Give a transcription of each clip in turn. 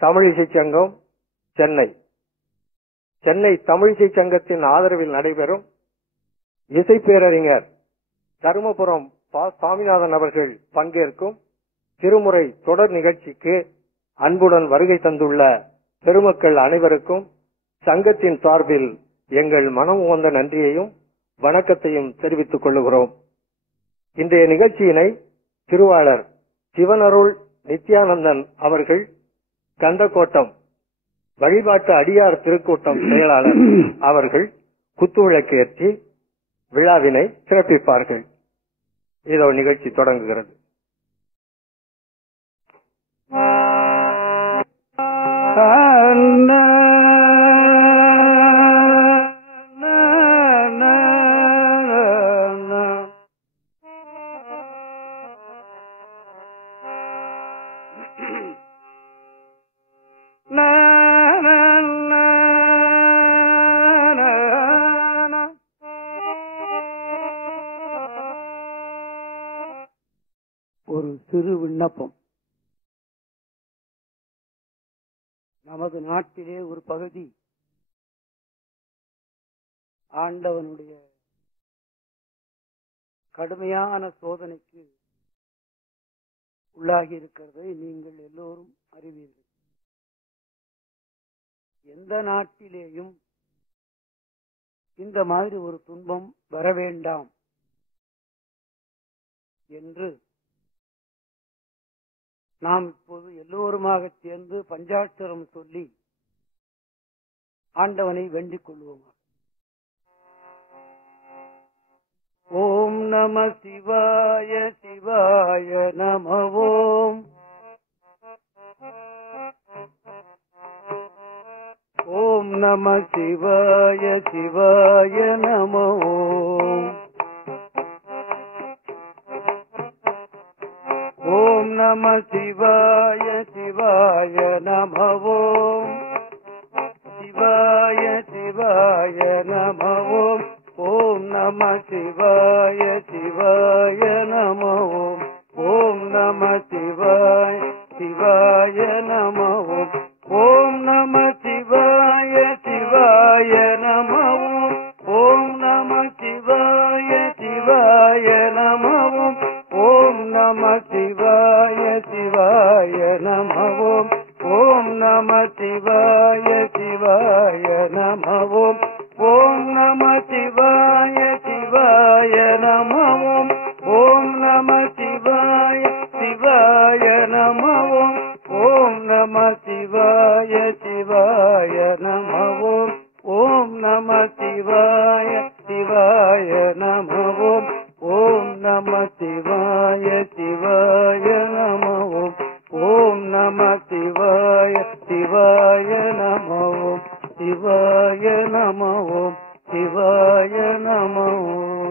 தமிழிசை சங்கம் சென்னை. சென்னை தமிழிசை சங்கத்தின் ஆதரவில் நடைபெறும் இசை பேரறிஞர் தருமபுரம் பா. சாமிநாதன் அவர்கள் பங்கேற்கும் திருமுறை தொடர் நிகழ்ச்சிக்கு அன்புடன் வருகை தந்துள்ள பெருமக்கள் அனைவருக்கும் சங்கத்தின் சார்பில் எங்கள் மனம் உகந்த நன்றியையும் வணக்கத்தையும் தெரிவித்துக் கொள்கிறோம். இன்றைய நிகழ்ச்சியினை திருவாளர் சிவனருள் நித்யானந்தன் அவர்கள் கந்தக்கோட்டம் வழிபாட்டு அடியார் திருக்கூட்டம் செயலாளர் அவர்கள் குத்துவிளக்கு ஏற்றி விழாவினை சிறப்பிப்பார்கள். இதோ நிகழ்ச்சி தொடங்குகிறது. ஒரு சிறு விண்ணப்பம். நமது நாட்டிலே ஒரு பகுதி ஆண்டவனுடைய கடுமையான சோதனைக்கு உள்ளாகி இருக்கிறதை நீங்கள் எல்லோரும் அறிவீர்கள். எந்த நாட்டிலேயும் இந்த மாதிரி ஒரு துன்பம் வர வேண்டாம் என்று நாம் இப்போது எல்லோருமாக சேர்ந்து பஞ்சாட்சரம் சொல்லி ஆண்டவனை வேண்டிக் கொள்வோம். ஓம் நம சிவாய சிவாய நம ஓம். ஓம் நம சிவாய சிவாய நம ஓம். ஓம் நம சிவாய சிவாய நம ஓம். சிவாய சிவாய நம ஓம். ஓம் நம சிவாய சிவாய நம ஓம். ஓம் நம சிவாய சிவாய நம ஓம். ஓம் நம சிவாய சிவாய நம ஓம். ஓம் நம சிவாய சிவாய நம ஓம். ஓம் நம சிவாய சிவாய நம ஓம். ஓம் நம சிவாய சிவாய நம ஓம். ஓம் நம சிவாய சிவாய நம ஓம். ஓம் நம சிவாய சிவாய நம ஓம். ஓம் நம சிவாய சிவாய நம ஓம். ஓம் நம சிவாய சிவாய நம ஓம். ஓம் நம சிவாய சிவாய நம ஓம். ஓம் நம சிவாய சிவாய நம ஓம். சிவாய நம ஓம். சிவாய நம ஓம்.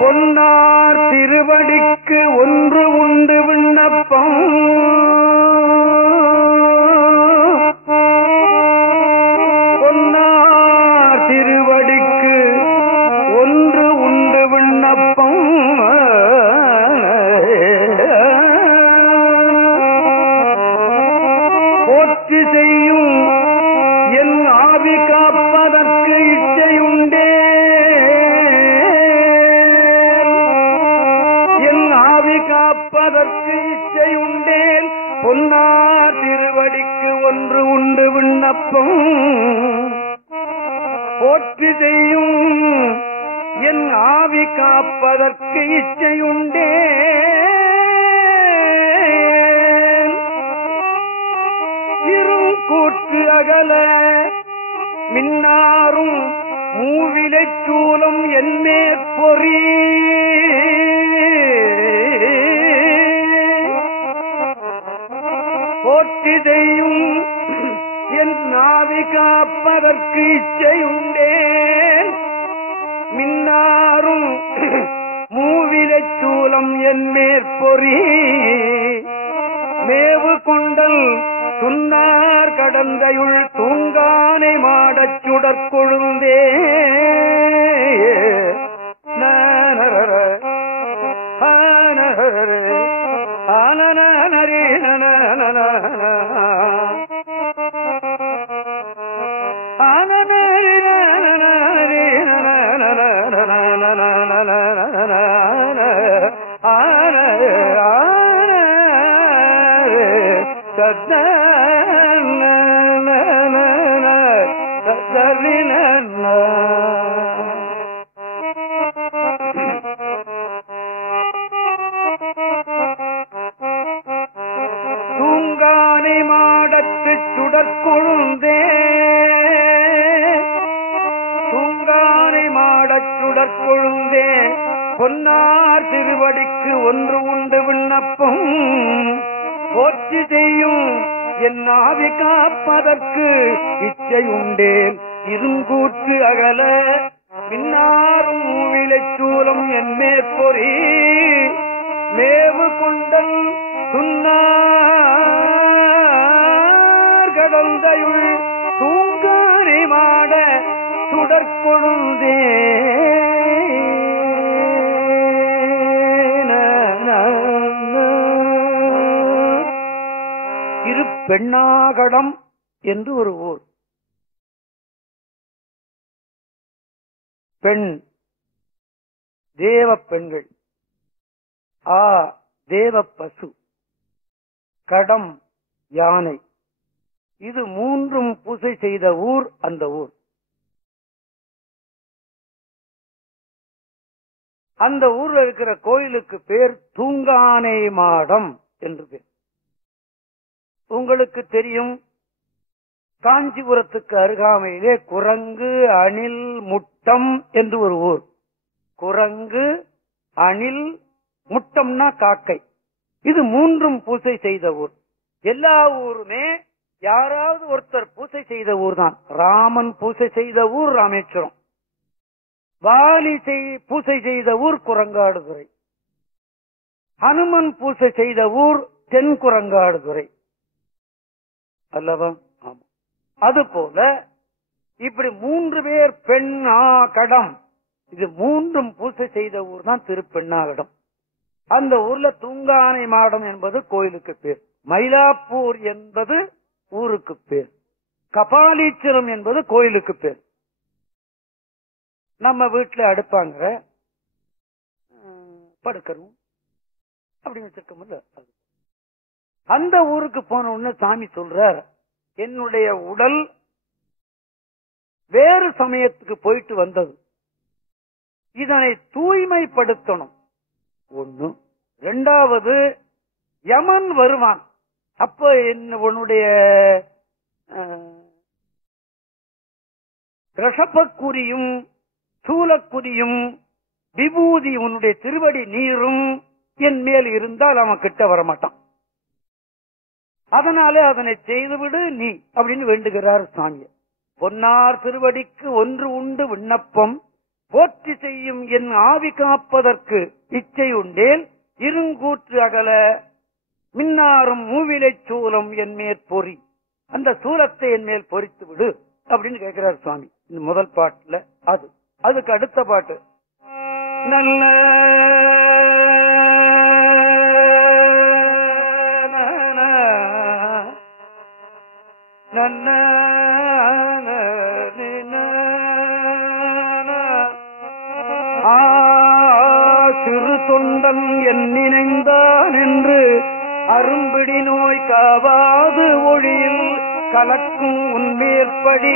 பொன்னார் திருவடிக்கு ஒன்று உண்டு விண்ணப்பம். பொன்னார் திருவடிக்கு ஒன்று உண்டு விண்ணப்பம். போற்றி செய்யும் என் ஆவி காப்பதற்கு இச்சையுண்டே. காப்பதற்கு இச்சையுண்டேன் பொன் பொன்னார் திருவடிக்கு ஒன்று உண்டு விண்ணப்பம் போற்றி செய்யும் என் ஆவி காப்பதற்கு இச்சையுண்டே கூற்று அகல மின்னாரும் மூவிலை சூலம் என்மேற்பொறி போற்றி செய்யும் என் நாவி காப்பதற்கு இச்சையுண்டே மின்னாரும் மூவிலை சூலம் என்மேற்பொறி மேவு கொண்டல் துன்னார் கடந்தையுள் தூங்கானை மாடச் சுடற்கொழுந்தே தூங்கானை மாடத்து சுடற்கொழுந்தே தூங்கானை மாடச் சுடற்கொழுந்தே பொன்னார் திருவடிக்கு ஒன்று உண்டு விண்ணப்பம் போற்றி செய்யும் என் ஆவி காப்பதற்கு இச்சையுண்டேன் இருங்கூற்று அகல பின்னாரும் மூவிலைச் சூலம் என் மேற்பொறி மேவு கொண்டல் துன்னார் கடந்தையுள் தூங்கானை மாட சுடற்கொழுந்தே பெண்ணாகடம் என்று ஒரு ஊர். பெண் தேவ பெண்கள், தேவ பசு, கடம் யானை, இது மூன்றும் பூசை செய்த ஊர் அந்த ஊர். அந்த ஊர்ல இருக்கிற கோயிலுக்கு பேர் தூங்கானை மாடம் என்று பேர். உங்களுக்கு தெரியும், காஞ்சிபுரத்துக்கு அருகாமையிலே குரங்கு, அணில், முட்டம் என்று ஒரு ஊர். குரங்கு, அணில், முட்டம்னா காக்கை, இது மூன்றும் பூசை செய்த ஊர். எல்லா ஊருமே யாராவது ஒருத்தர் பூசை செய்த ஊர் தான். ராமன் பூசை செய்த ஊர் ராமேஸ்வரம், வாலி பூசை செய்த ஊர் குரங்காடுதுறை, ஹனுமன் பூசை செய்த ஊர் தென் குரங்காடுதுறை அல்லவா? ஆமா. அதுபோல இப்படி மூன்று பேர் பெண்ணா கடம், இது மூன்றும் பூசை செய்த ஊர் தான் திருப்பெண்ணாகடம். அந்த ஊர்ல தூங்கானை மாடம் என்பது கோயிலுக்கு பேர், மயிலாப்பூர் என்பது ஊருக்கு பேர், கபாலீச்சரம் என்பது கோயிலுக்கு பேர். நம்ம வீட்டுல அடுப்பாங்க படுக்கணும் அப்படின்னு வச்சிருக்கோம்ல. அந்த ஊருக்கு போன உடனே சாமி சொல்றார், என்னுடைய உடல் வேறு சமயத்துக்கு போயிட்டு வந்தது, இதனை தூய்மைப்படுத்தணும். ஒண்ணு. இரண்டாவது, யமன் வருவான், அப்ப உன்னுடைய ரிஷபக்குரியும் சூலக்குரியும் விபூதி உன்னுடைய திருவடி நீரும் என் மேல் இருந்தால் அவன் கிட்ட வரமாட்டான், அதனாலே அதனை செய்துவிடு நீ அப்படின்னு வேண்டுகிறார் சாமி. பொன்னார் திருவடிக்கு ஒன்று உண்டு விண்ணப்பம் போற்றி செய்யும் என் ஆவி காப்பதற்கு இச்சை உண்டேன் இருங்கூற்று அகல மின்னாரும் மூவிலைச் சூலம் என் மேற்பொறி, அந்த சூலத்தை என் மேல் பொறித்து விடு அப்படின்னு கேட்கிறார் சுவாமி. இந்த முதல் பாட்டுல அது. அதுக்கு அடுத்த பாட்டு நல்ல சிறு தொண்டன் என் நினைந்தான் என்று அரும்பிடி நோய் காண காவாது ஒளியில் கலக்கும் உன்மேற்படி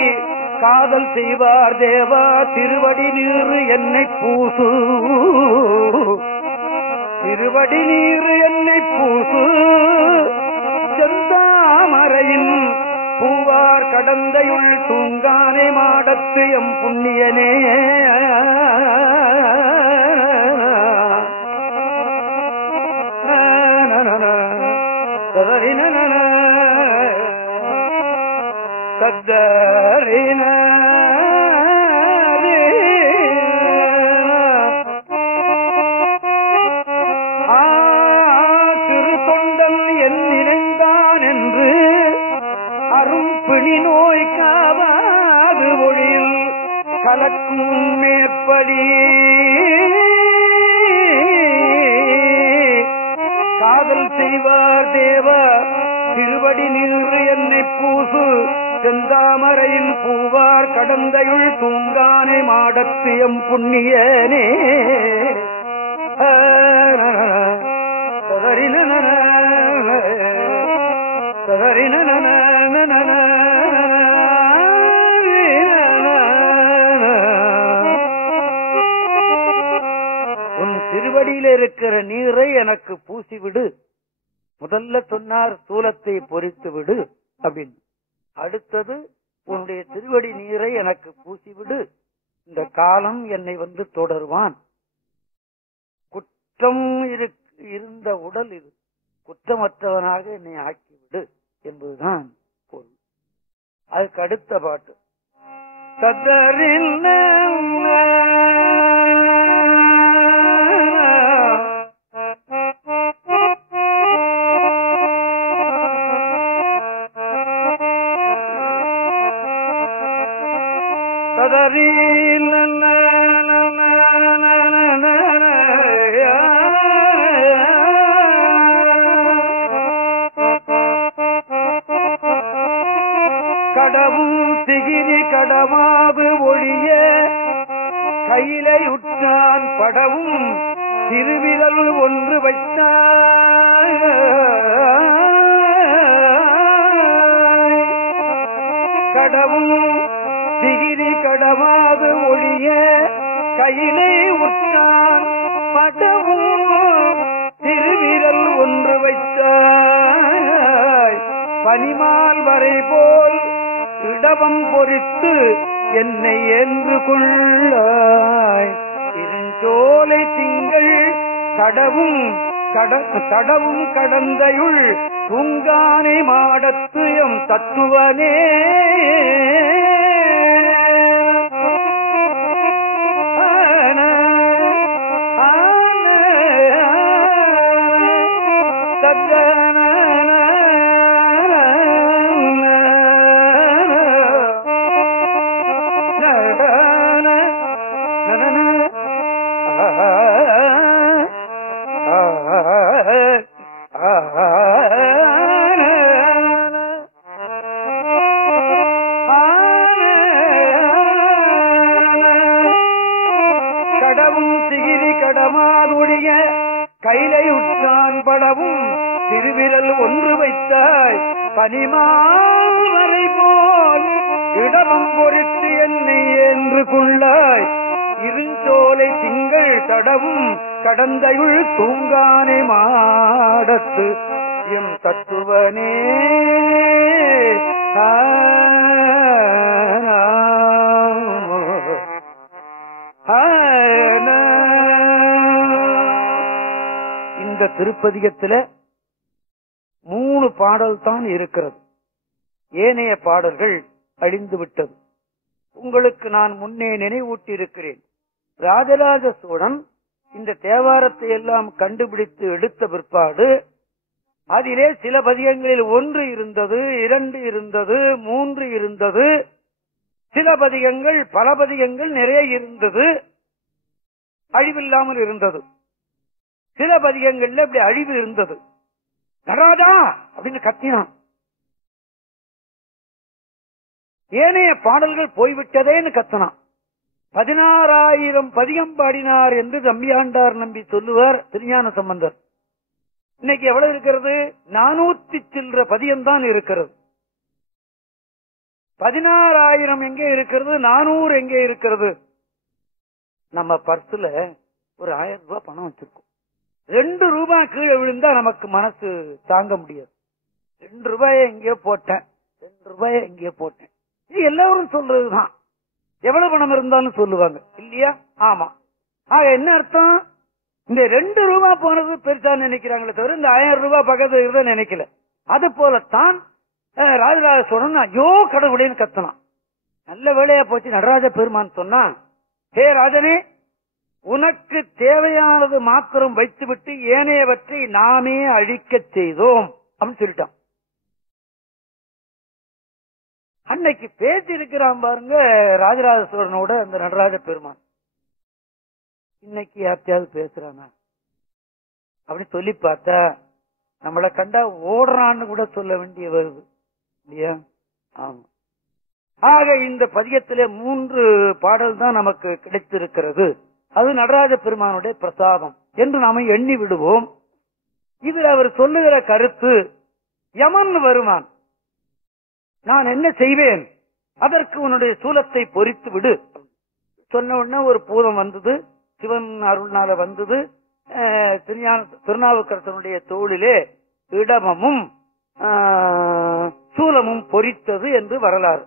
காதல் செய்வார் தேவா திருவடி நீர் என்னை பூசு திருவடி நீர் என்னை பூசு செந்தாமரையின் பூவார் கடந்தையுள் தூங்கானே மாடத்து எம் புண்ணியனே கத்தரின திரு தொண்டல் என் நினைந்தான் என்று அரும் பிணி நோய் காவாது ஒளியில் கலக்கும் மேற்படி காதல் செய்வார் தேவா திருவடி நின்று என்னை பூசு செந்தாமரையின் பூவார் கடந்தையுள் தூங்கானே மாடத்து எம் புண்ணியனே உன் திருவடியில் இருக்கிற நீரை எனக்கு பூசிவிடு. முதல்ல சொன்னார் சூலத்தை பொறித்து விடு அப்படின்னு. அடுத்தது உன்னுடைய திருவடி நீரை எனக்கு பூசிவிடு, இந்த காலம் என்னை வந்து தொடருவான். குற்றம் இருந்த உடல் இது, குற்றமற்றவனாக என்னை ஆக்கிவிடு என்பதுதான் பொருள். அதுக்கு அடுத்த பாட்டு கதரில் கடவும் திகிரி கடவாது ஒழிய கையிலையுற்றான் படவும் திருவிரல் ஒன்று வைத்தான். கடவும் திகிரி கடவாது ஒழிய கையிலே உற்றான் படவும் திருவிரல் ஒன்று வைத்தாய். பனிமால் வரை போல் இடவம் பொறித்து என்னை என்று கொள்ளாய். இருஞ்சோலை திங்கள் கடவும் கடவும் கடந்தையுள் தூங்கானை மாடத்து எம் தத்துவனே. கையிலையுற்றான் படவும் திருவிரல் ஒன்று வைத்தாய். பனிமால் வரை போல் இடமும் பொறித்து என்னை என்று கொள்ளாய். இருஞ்சோலை திங்கள் கடவும் கடந்தையுள் தூங்கானே மாடத்து எம் தத்துவனே. இந்த திருப்பதிகத்துல 3 பாடல் தான் இருக்கிறது. ஏனைய பாடல்கள் அழிந்து விட்டது. உங்களுக்கு நான் முன்னே நினைவூட்டி இருக்கிறேன். ராஜராஜ சோழன் இந்த தேவாரத்தை எல்லாம் கண்டுபிடித்து எடுத்த பிற்பாடு அதிலே சில பதிகங்களில் 1 இருந்தது, 2 இருந்தது, 3 இருந்தது. சில பதிகங்கள் பல பதிகங்கள் நிறைய இருந்தது, அழிவில்லாமல் இருந்தது. சில பதிகங்கள்ல அப்படி அழிவு இருந்தது. நடராஜா அப்படின்னு கத்தினான். ஏனைய பாடல்கள் போய்விட்டதேன்னு கத்தனான். 16,000 பதிகம் பாடினார் என்று தம்பியாண்டார் நம்பி சொல்லுவார் திருஞான சம்பந்தர். இன்னைக்கு எவ்வளவு இருக்கிறது? 400 சில்லற பதியம்தான் இருக்கிறது. 16,000 எங்கே இருக்கிறது? 400 எங்கே இருக்கிறது? நம்ம பர்சுல ஒரு 1000 ரூபாய் பணம் வச்சிருக்கோம். 2 ரூபாய் கீழே விழுந்தா நமக்கு மனசு தாங்க முடியாது. 2 ரூபாய எங்கேயோ போட்டேன், 2 ரூபாய எங்கேயோ போட்டேன். இது எல்லாரும் சொல்றதுதான். எவ்வளவு பணம் இருந்தாலும் சொல்லுவாங்க இல்லையா? ஆமா. ஆக என்ன அர்த்தம்? இந்த 2 ரூபாய் போனது பெருசா நினைக்கிறாங்களே தவிர இந்த 1000 ரூபாய் பக்கத்துல இருந்த நினைக்கல. அது போலத்தான் ராஜராஜ சோழன் ஐயோ கடவுளேன்னு கத்தனான். நல்ல வேலையா போச்சு. நடராஜ பெருமான் சொன்னா, ஹே ராஜனே, உனக்கு தேவையானது மாத்திரம் வைத்துவிட்டு ஏனையவற்றை நாமே அழிக்க செய்தோம் அப்படின்னு சொல்லிட்டான். அன்னைக்கு பேசி இருக்கிறான் பாருங்க ராஜராஜ சோழனோட அந்த நடராஜ பெருமான். இன்னைக்கு யார்த்தையாவது பேசுறானா அப்படின்னு சொல்லி பார்த்தா நம்மளை கண்டா ஓடுறான்னு கூட சொல்ல வேண்டிய வருது இல்லையா? ஆமா. ஆக இந்த பதியத்திலே 3 பாடல் தான் நமக்கு கிடைத்திருக்கிறது. அது நடராஜ பெருமானுடைய பிரசாதம் என்று நாம எண்ணி விடுவோம். இதில் அவர் சொல்லுகிற கருத்து, யமன் வருவான், நான் என்ன செய்வேன், அதற்கு உன்னுடைய சூலத்தை பொறித்து விடு சொன்ன உடனே ஒரு பூதம் வந்தது, சிவன் அருள்னால வந்தது. திருநாவுக்கரசனுடைய தோளிலே இடமமும் சூலமும் பொறித்தது என்று வரலாறு,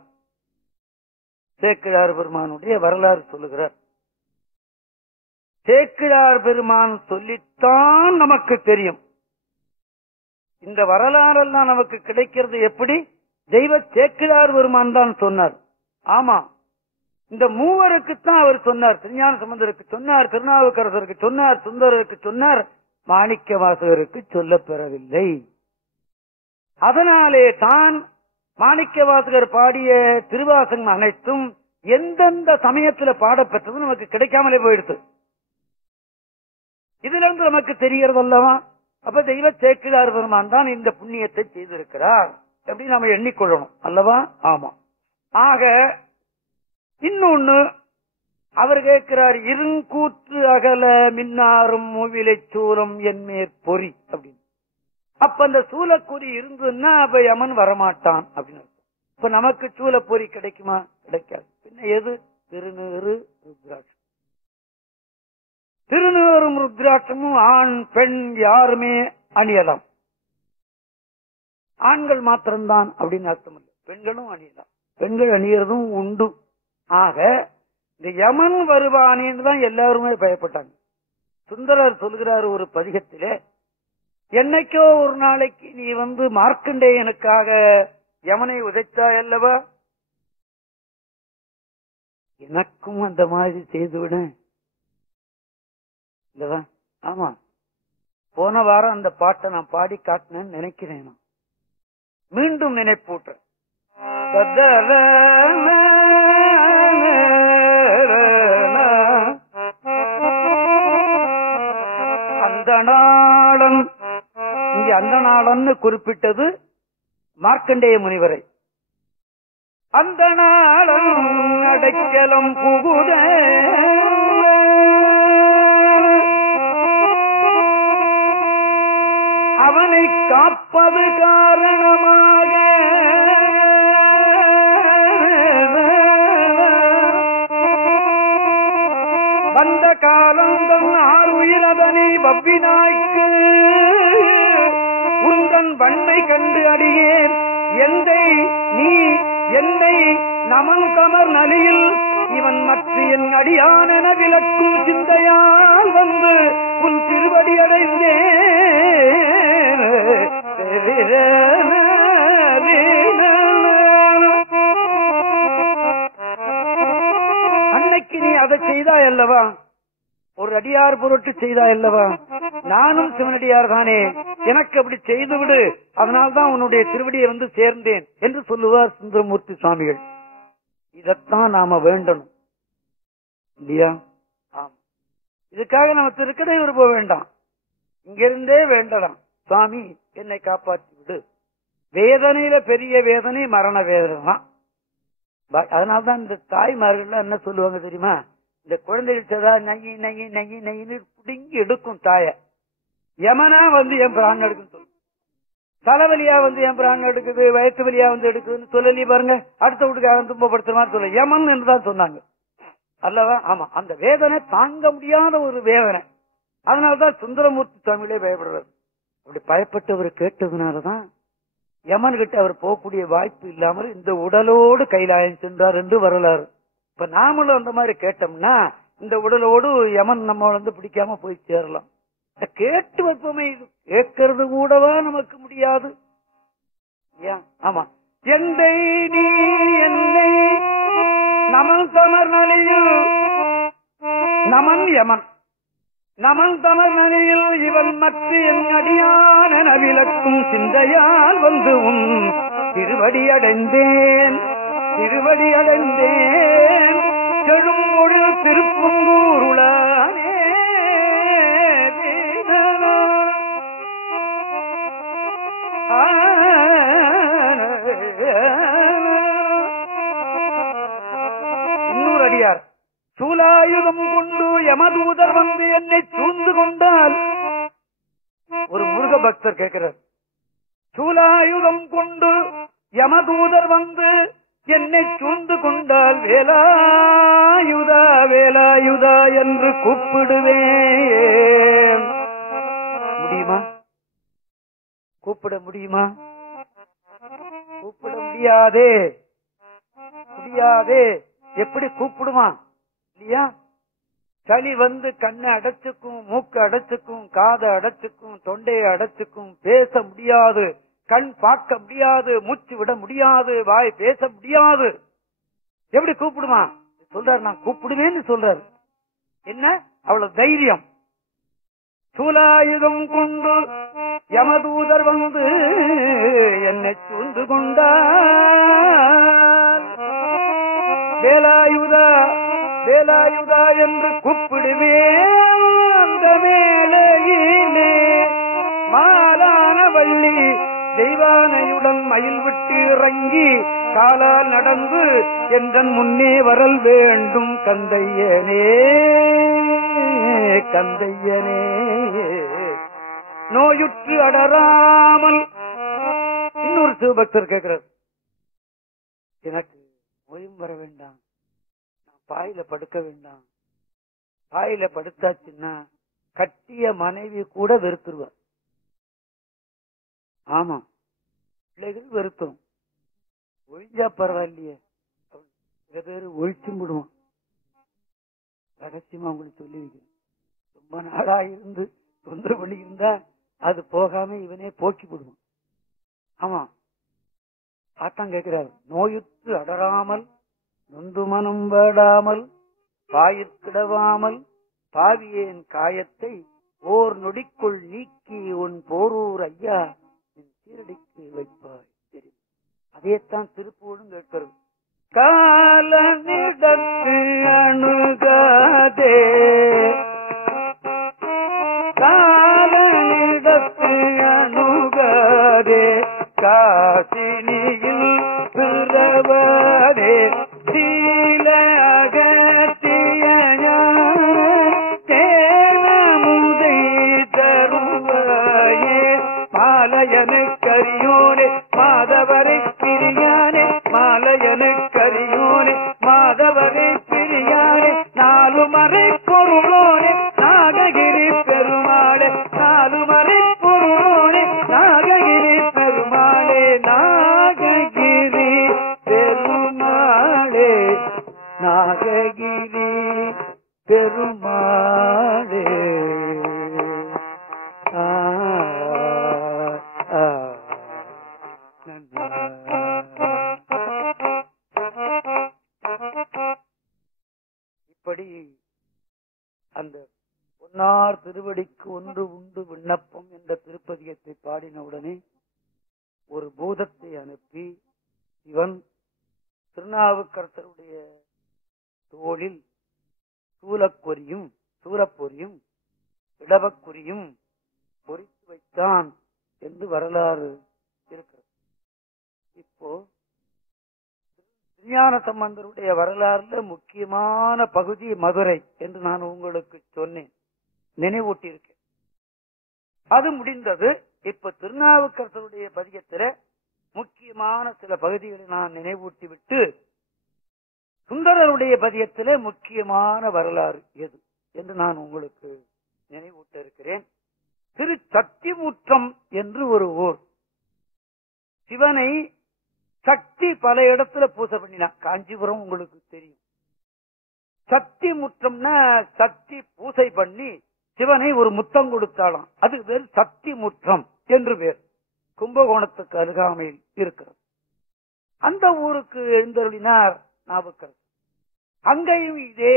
சேக்கிழார் பெருமானுடைய வரலாறு சொல்லுகிறார். சேக்கிழார் பெருமான் சொல்லித்தான் நமக்கு தெரியும். இந்த வரலாறெல்லாம் நமக்கு கிடைக்கிறது எப்படி? தெய்வ சேக்கிழார் பெருமான் தான் சொன்னார். ஆமா, இந்த மூவருக்குத்தான் அவர் சொன்னார். திருஞான சம்பந்தருக்கு சொன்னார், திருநாவுக்கரசருக்கு சொன்னார், சுந்தரருக்கு சொன்னார், மாணிக்க வாசகருக்கு சொல்ல பெறவில்லை. அதனாலே தான் மாணிக்க வாசகர் பாடிய திருவாசகம் அனைத்தும் எந்தெந்த சமயத்துல பாடப்பெற்றது நமக்கு கிடைக்காமலே போயிடுது. இதுல இருந்து நமக்கு தெரிகிறது அல்லவா? அப்ப தெய்வ சேக்கிழார் பெருமான் தான் இந்த புண்ணியத்தை செய்திருக்கிறார் எப்படி நாம எண்ணிக்கொள்ளணும் அல்லவா? ஆமா. ஆக இன்னொன்னு அவர் கேட்கிறார், இருங்கூற்று அகல மின்னாரும் மூவிலை சூலம் என் மேற்பொறி அப்படின்னு. அப்ப அந்த சூலப்பொறி இருந்ததுன்னா அப்ப யமன் வரமாட்டான் அப்படின்னு. இப்ப நமக்கு சூலப்பொறி கிடைக்குமா? கிடைக்காது. பின்ன எது? திருநீறு ருத்ராட்சம். திருநீறும் ருத்ராட்சமும் ஆண் பெண் யாருமே அணியலாம். ஆண்கள் மாத்திரம்தான் அப்படின்னு அர்த்தம் இல்லை, பெண்களும் அணியலாம். பெண்கள் அணியறதும் உண்டு. ஆக இந்த யமன் வருவானேன்னு தான் எல்லாருமே பயப்பட்டாங்க. சுந்தரர் சொல்கிறார் ஒரு பதிகத்திலே, என்னைக்கோ ஒரு நாளைக்கு நீ மார்க்கண்டேயனுக்காக யமனை உதைத்தாய் அல்லவா, எனக்கும் அந்த மாதிரி செய்துவிட. ஆமா, போன வாரம் அந்த பாட்டை நான் பாடி காட்டினேன்னு நினைக்கிறேன். மீண்டும் நினைப்பூட்டுறேன். அந்த நாளன், இங்கே அந்த நாளன்னு குறிப்பிட்டது மார்க்கண்டேய முனிவரை. அந்த நாளன் அடைக்கலம் புகுத அவனை காப்பது காரணமாக வந்த காலந்தன் ஆறுயிரதனை வவ்வினாய்க்கு உந்தன் வன்மை கண்டு அடியேன் எந்தை நீ என்னை நமன் கமர் நலியில் இவன் மற்ற என் அடியான் என விளக்கும் சிந்தையால் உன் திருவடி அடைந்தேன். அன்னைக்கு நீ அதை செய்தாய் அல்லவா, ஒரு அடியார் பொருட்டு செய்தாய் அல்லவா, நானும் சிவனடியார் தானே, எனக்கு அப்படி செய்து விடு, அதனால்தான் உன்னுடைய திருவடியை சேர்ந்தேன் என்று சொல்லுவார் சுந்தரமூர்த்தி சுவாமிகள். இதத்தான் நாம வேண்டணும் இல்லையா? ஆமா. இதுக்காக நம்ம திருக்கடையூர் போக வேண்டாம், இங்கிருந்தே வேண்டலாம். சுவாமி என்னை காப்பாற்றி விடு. வேதனையில பெரிய வேதனை மரண வேதனை தான். அதனால்தான் இந்த தாய்மார்கள் என்ன சொல்லுவாங்க தெரியுமா, இந்த குழந்தைகள் நகி நகி நகி நகின்னு பிடுங்கி எடுக்கும் தாய. யமனா வந்து என் பிராணம் எடுக்குன்னு சொல்லு. தலைவலியா வந்து என் பிராணம் எடுக்குது, வயிற்று வலியா வந்து எடுக்குதுன்னு சொல்லி பாருங்க. அடுத்த வீட்டுக்காரன் துன்பப்படுத்துற மாதிரி சொல்ல யமன் என்றுதான் சொன்னாங்க அல்லவா? ஆமா, அந்த வேதனை தாங்க முடியாத ஒரு வேதனை. அதனாலதான் சுந்தரமூர்த்தி சுவாமியிலே பயப்படுறாரு. அப்படி பயப்பட்டவர் கேட்டதுனாலதான் யமன் கிட்ட அவர் போகக்கூடிய வாய்ப்பு இல்லாமல் இந்த உடலோடு கைலாயம் சென்றார் என்று வரலாறு. இப்ப நாமளும் அந்த மாதிரி கேட்டோம்னா இந்த உடலோடு யமன் நம்ம வந்து பிடிக்காம போய் சேரலாம். கேட்டு வைப்போமே, இது கேட்கறது கூடவா நமக்கு முடியாது? ஆமா, எந்தை நீ என்னை நமன் தமர் நலியில் நமன் யமன் நமன் தமர் நலியில் இவன் மற்ற என் அடியான நவிலக்கும் சிந்தையால் வந்து உன் திருவடி அடைந்தேன் திருவடி அடைந்தேன் செழும்பொழு திருப்பங்கூருளானே. இன்னொரு அடியார், சூலாயுதம் கொண்டு யமதூதர் வந்து என்னை சூழ்ந்து கொண்டால். ஒரு முருக பக்தர் கேட்கிறார், சூலாயுதம் கொண்டு யமதூதர் வந்து என்னை சூழ்ந்து கொண்டால் வேலாயுதா வேலாயுதா என்று கூப்பிடுவேன். முடியுமா? கூப்பிட முடியுமா? கூப்பிட முடியாதே, முடியாதே. எப்படி கூப்பிடுமா? இல்லையா? சளி வந்து கண்ணை அடைச்சுக்கும், மூக்கு அடைச்சுக்கும், காதை அடைச்சுக்கும், தொண்டையை அடைச்சுக்கும், பேச முடியாது, கண் பார்க்க முடியாது, மூச்சு விட முடியாது, வாய் பேச முடியாது. எப்படி கூப்பிடுமா? சொல்றாரு, நான் கூப்பிடுவேன்னு சொல்றாரு. என்ன அவ்வளவு தைரியம்? சூலாயுதம் கொண்டு யமதூதர் வந்து என்னை சூழ்ந்து கொண்டார். வேலாயுதா வேலாயுதா என்று கூப்பிடுவேன். அந்த மேலையிலே மாலான வள்ளி தெய்வானையுடன் மயில் விட்டு இறங்கி காலால் நடந்து என்றன் முன்னே வரல் வேண்டும். கந்தையனே கந்தையனே நோயுற்று அடராமல். இன்னொரு சிவபக்தர் கேட்கிறார், எனக்கு நோயும் வர வேண்டாம், நான் பாயில படுக்க வேண்டாம். பாயில படுத்தாச்சுன்னா கட்டிய மனைவி கூட வெறுத்துருவார். ஆமா, பிள்ளைகள் வெறுக்கும். ஒழிஞ்சா பரவாயில்லையே, சில பேரு ஒழிச்சும் விடுவான். ரகசியமா உங்களுக்கு சொல்லி வைக்கிறேன். ரொம்ப நாளா இருந்து தொந்தரவு பண்ணி இருந்தா அது போகாம இவனே போக்கி விடுவான். ஆமா, ஆத்தான் கேட்கிறார், நோயுற்று அடராமல் நொந்து மனம் வேடாமல் பாயிற்கிடவாமல் பாவியேன் காயத்தை ஓர் நொடிக்குள் நீக்கி உன் போரூர் ஐயா என் சீரடிக்கு வைப்பாய். சரி, அதையத்தான் திருப்பூடும் கேட்கிறது. காலனிடத்து அணுகாதே காலனிடத்து அணுகாதே காசினியில் பிறவாதே சீல அகத்திய தேனமுதை தருவாயே மாலையனு கரியோனே மாதவரை பிரியானே மாலையனு கரியோனே மாதவரை பிரியானே நாலுமறை பொருளோனே நாககிரி பெருமாளே நாலுமறை பொருளோனே நாககிரி பெருமாளே நாககிரி பெருமாளே நாககிரி பெருமாளே. இப்படி அந்த பொன்னார் திருவடிக்கு ஒன்று உண்டு விண்ணப்பம் என்ற திருப்பதிகத்தை பாடினவுடனே ஒரு பூதத்தை அனுப்பி இவன் திருநாவுக்கரசருடைய தோளில் சூலப்பொறியும் இடவக்குறியும் பொறித்து வைத்தான் என்று வரலாறு இருக்கிறது. இப்போ திருஞான சம்பந்தருடைய வரலாறுல முக்கியமான பகுதி மதுரை என்று நான் உங்களுக்கு சொன்னேன், நினைவூட்டியிருக்கேன். அது முடிந்தது. இப்ப திருநாவுக்கரசருடைய பதிகத்தில முக்கியமான சில பகுதிகளை நான் நினைவூட்டி விட்டு சுந்தரருடைய பதிகத்திலே முக்கியமான வரலாறு எது என்று நான் உங்களுக்கு நினைவூட்ட இருக்கிறேன். திரு சத்திமுற்றம் என்று ஒரு ஊர். சிவனை சக்தி பல இடத்துல பூசை பண்ணினான். காஞ்சிபுரம் உங்களுக்கு தெரியும். சக்தி முற்றம்னா சக்தி பூசை பண்ணி சிவனை ஒரு முத்தம் கொடுத்தாலாம். அது பேர் சக்தி முற்றம் என்று பேர். கும்பகோணத்துக்கு அருகாமையில் இருக்கிறது. அந்த ஊருக்கு எழுந்தருளினார் நாவுக்கரசர். அங்கேயும் இதே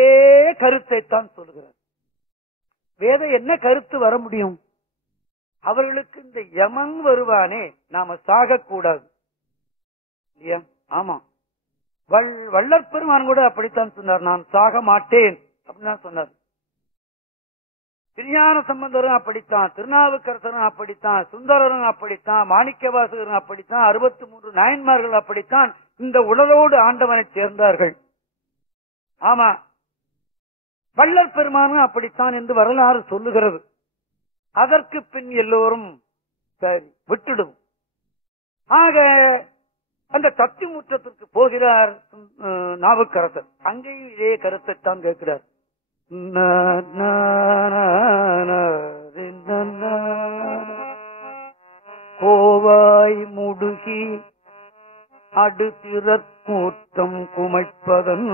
கருத்தை தான் சொல்கிறார். வேத என்ன கருத்து வர முடியும்? அவர்களுக்கு இந்த யமன் வருவானே, நாம சாகக்கூடாது இல்லையா? ஆமா, வள்ளற் பெருமான் கூட அப்படித்தான் சொன்னார். நான் சாக மாட்டேன் அப்படின்னு சொன்னார். திருஞான சம்பந்தரும் அப்படித்தான், திருநாவுக்கரசரும் அப்படித்தான், சுந்தரரும் அப்படித்தான், மாணிக்கவாசகரும் அப்படித்தான், 63 நாயன்மார்கள் அப்படித்தான் இந்த உடலோடு ஆண்டவனை சேர்ந்தார்கள். ஆமா, வள்ளற் பெருமானும் அப்படித்தான் என்று வரலாறு சொல்லுகிறது. அதற்கு பின் எல்லோரும் சரி விட்டுடும். ஆக அந்த சக்தி முற்றத்திற்கு போகிறார் நாவுக்கரசர். அங்கேயும் இதே கருத்தை தான் கேட்கிறார். கோவாய் முடுகி அடுத்திறக்கூட்டம் குமைப்பதன்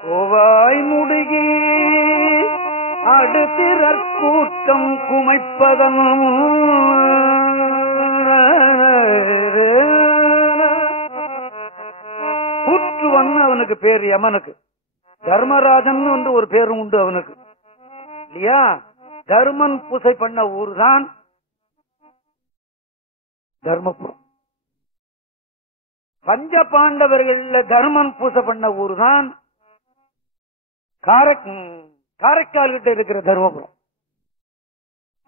கோவாய் முடுகி அடுத்திறக்கூட்டம் குமைப்பதன் கூற்றுவன் அவனுக்கு பேர். யமனுக்கு தர்மராஜன் வந்து ஒரு பேரும் உண்டு அவனுக்கு இல்லையா? தர்மன் பூசை பண்ண ஊர் தான் தர்மபுரம். பஞ்ச பாண்டவர்கள் தர்மன் பூசை பண்ண ஊர் தான் காரைக்கால் கிட்ட இருக்கிற தர்மபுரம்.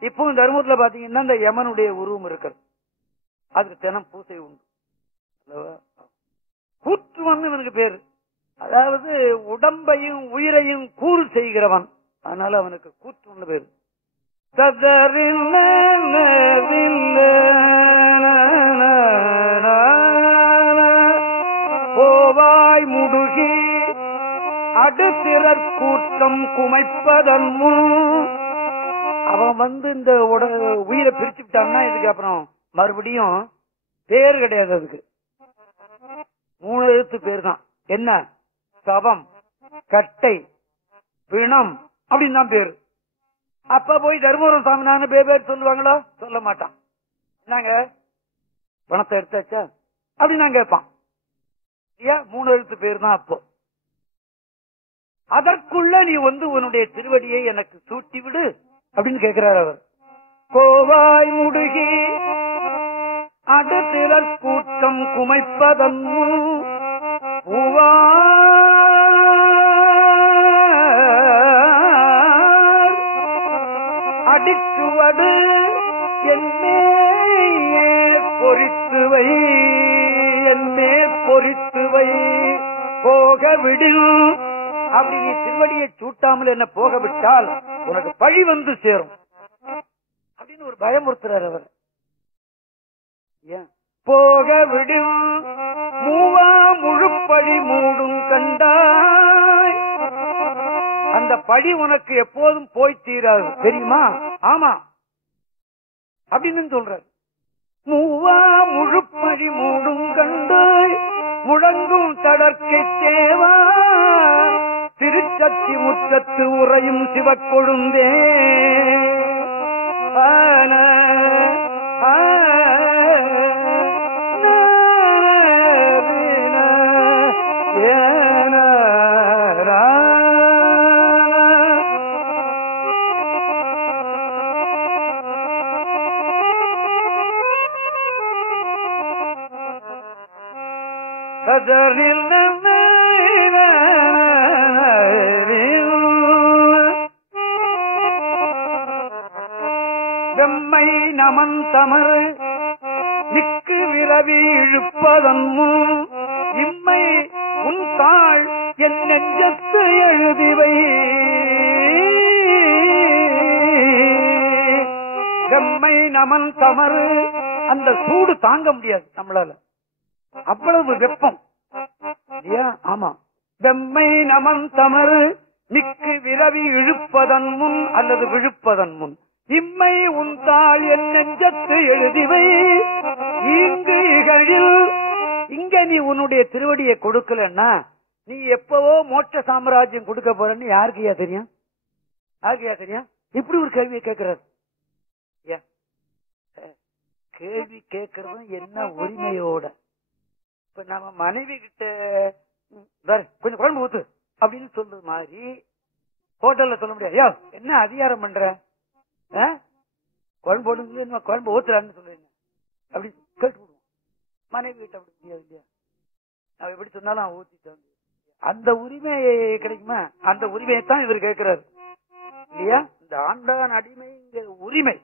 இப்போ தர்மபுரத்துல பாத்தீங்கன்னா இந்த யமனுடைய உருவம் இருக்கிறது. அதுக்கு தினம் பூசை உண்டு. கூற்றுவன் இவனுக்கு பேரு. அதாவது உடம்பையும் உயிரையும் கூறு செய்கிறவன். அதனால அவனுக்கு கூற்றுவன் பேரு. கோவாய் முடுகி அடுத்திறற் கூட்டம் குமைப்பதன் முன் அவன் வந்து இந்த உயிரை பிரிச்சு விட்டான்னா இதுக்கு அப்புறம் மறுபடியும் பேர் கிடையாது. அதுக்கு 3 எழுத்து பேர் தான். என்ன? சவம், கட்டை, பிணம் அப்படின்னு தான் பேரு. அப்ப போய் தர்மபுரம் சாமினான்னு பேர் சொல்லுவாங்களோ? சொல்ல மாட்டான். என்னங்க பணத்தை எடுத்தாச்சா அப்படின்னு நான் கேட்பான். 3 எழுத்து பேர் தான். அப்போ அதற்குள்ள நீ வந்து உன்னுடைய திருவடியை எனக்கு சூட்டி விடு அப்படின்னு கேட்கிறார் அவர். கோவாய் முடுகி அடுத்திறற் கூட்டம் குமைப்பதன் பூவா அடிச்சுவடு என்னே பொறித்துவை என்னே பொறித்துவை போக விடும். அப்படி நீ திருவடியை சூட்டாமல் என்ன போக விட்டால் உனக்கு பழி வந்து சேரும் அப்படின்னு ஒரு பயமுறுத்துறார் அவர். போக விடும் மூவா முழுப்பழி மூடும் கண்டாய். அந்த பழி உனக்கு எப்போதும் போய் தீராது தெரியுமா? ஆமா அப்படின்னு சொல்றார். மூவா முழுப்பழி மூடும் கண்டாய் முழங்கும் தடற்கை தேவா திருச்சத்தி முற்றத்து உறையும் சிவக்கொழுந்தே. வெம்மை நமன் தமர் நிக்கு விரவி இழுப்பதன் இம்மை உன் தாள் என் நெஞ்சத்து எழுதிவை நமன் தமறு. அந்த சூடு தாங்க முடியாது நம்மளால, அவ்வளவு வெப்பம் இல்லையா? ஆமா. வெம்மை நமன் தமறு மிக்கு விரவி இழுப்பதன் முன் அல்லது விழுப்பதன் முன் இம்மை உன் தாள் என் நெஞ்சத்து எழுதிவை இங்கு இகழில். இங்க நீ உன்னுடைய திருவடியை கொடுக்கலன்னா நீ எப்பவோ மோட்ச சாம்ராஜ்யம் கொடுக்க போறன்னு யாருக்கையா தெரியும்? யாருக்கையா தெரியும்? இப்படி ஒரு கேள்வியை கேட்கிறார். கேள்வி கேட்கறது என்ன உரிமையோட? இப்ப நம்ம மனைவி கிட்ட கொஞ்சம் குழம்பு ஊத்து அப்படின்னு சொல்றது மாதிரி ஹோட்டல்ல சொல்ல முடியாது. யோ என்ன அதிகாரம் பண்ற, குழம்பு போடுங்க குழம்பு ஊத்துறான்னு சொல்லுங்க அப்படி கேட்டு விடுவோம். மனைவி கிட்ட அப்படி முடியாது இல்லையா? அவ எப்படி சொன்னாலும் அவன் ஊத்திட்டு அந்த உரிமை கிடைக்குமா? அந்த உரிமையை தான் இவர் கேட்கிறாரு இல்லையா? இந்த ஆண்டான் அடிமைங்கிற உரிமை.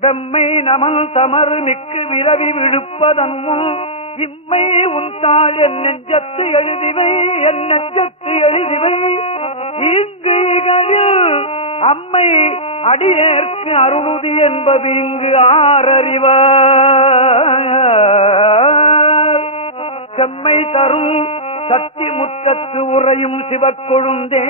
வெம்மை நமன் தமறு மிக்கு விரவி விழுப்பதன் முன் இம்மை உன் தாள் என் நெஞ்சத்து எழுதிவை என் நெஞ்சத்து எழுதிவை இங்கு இகழில் அம்மை அடியேற்கு அருளுதி என்பது இங்கு ஆரறிவார். செம்மை தரும் சக்தி முற்றத்து உறையும் சிவக்கொழுந்தே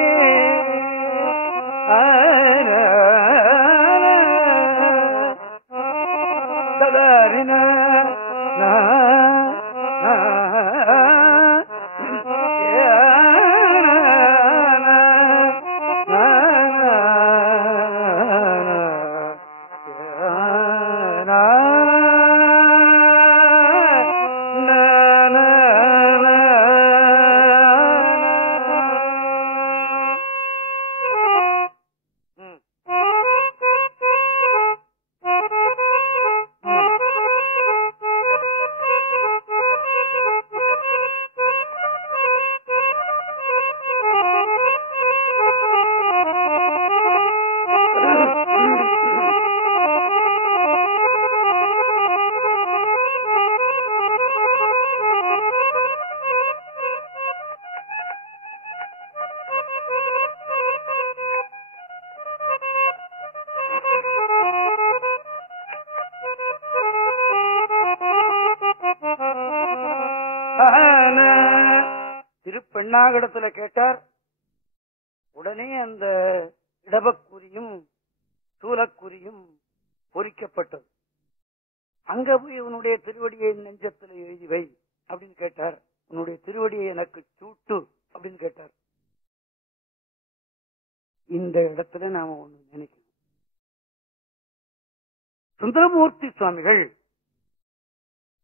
திருப்பெண்ணாகடத்துல கேட்டார். உடனே அந்த இடபக்குறியும் சூலக்குறியும் பொறிக்கப்பட்டது. அங்க போய் உன்னுடைய திருவடியை நெஞ்சத்துல எழுதி வை அப்படின்னு கேட்டார். உன்னுடைய திருவடியை எனக்கு சூட்டு அப்படின்னு கேட்டார். இந்த இடத்துல நாம ஒண்ணு நினைக்கணும். சுந்தரமூர்த்தி சுவாமிகள்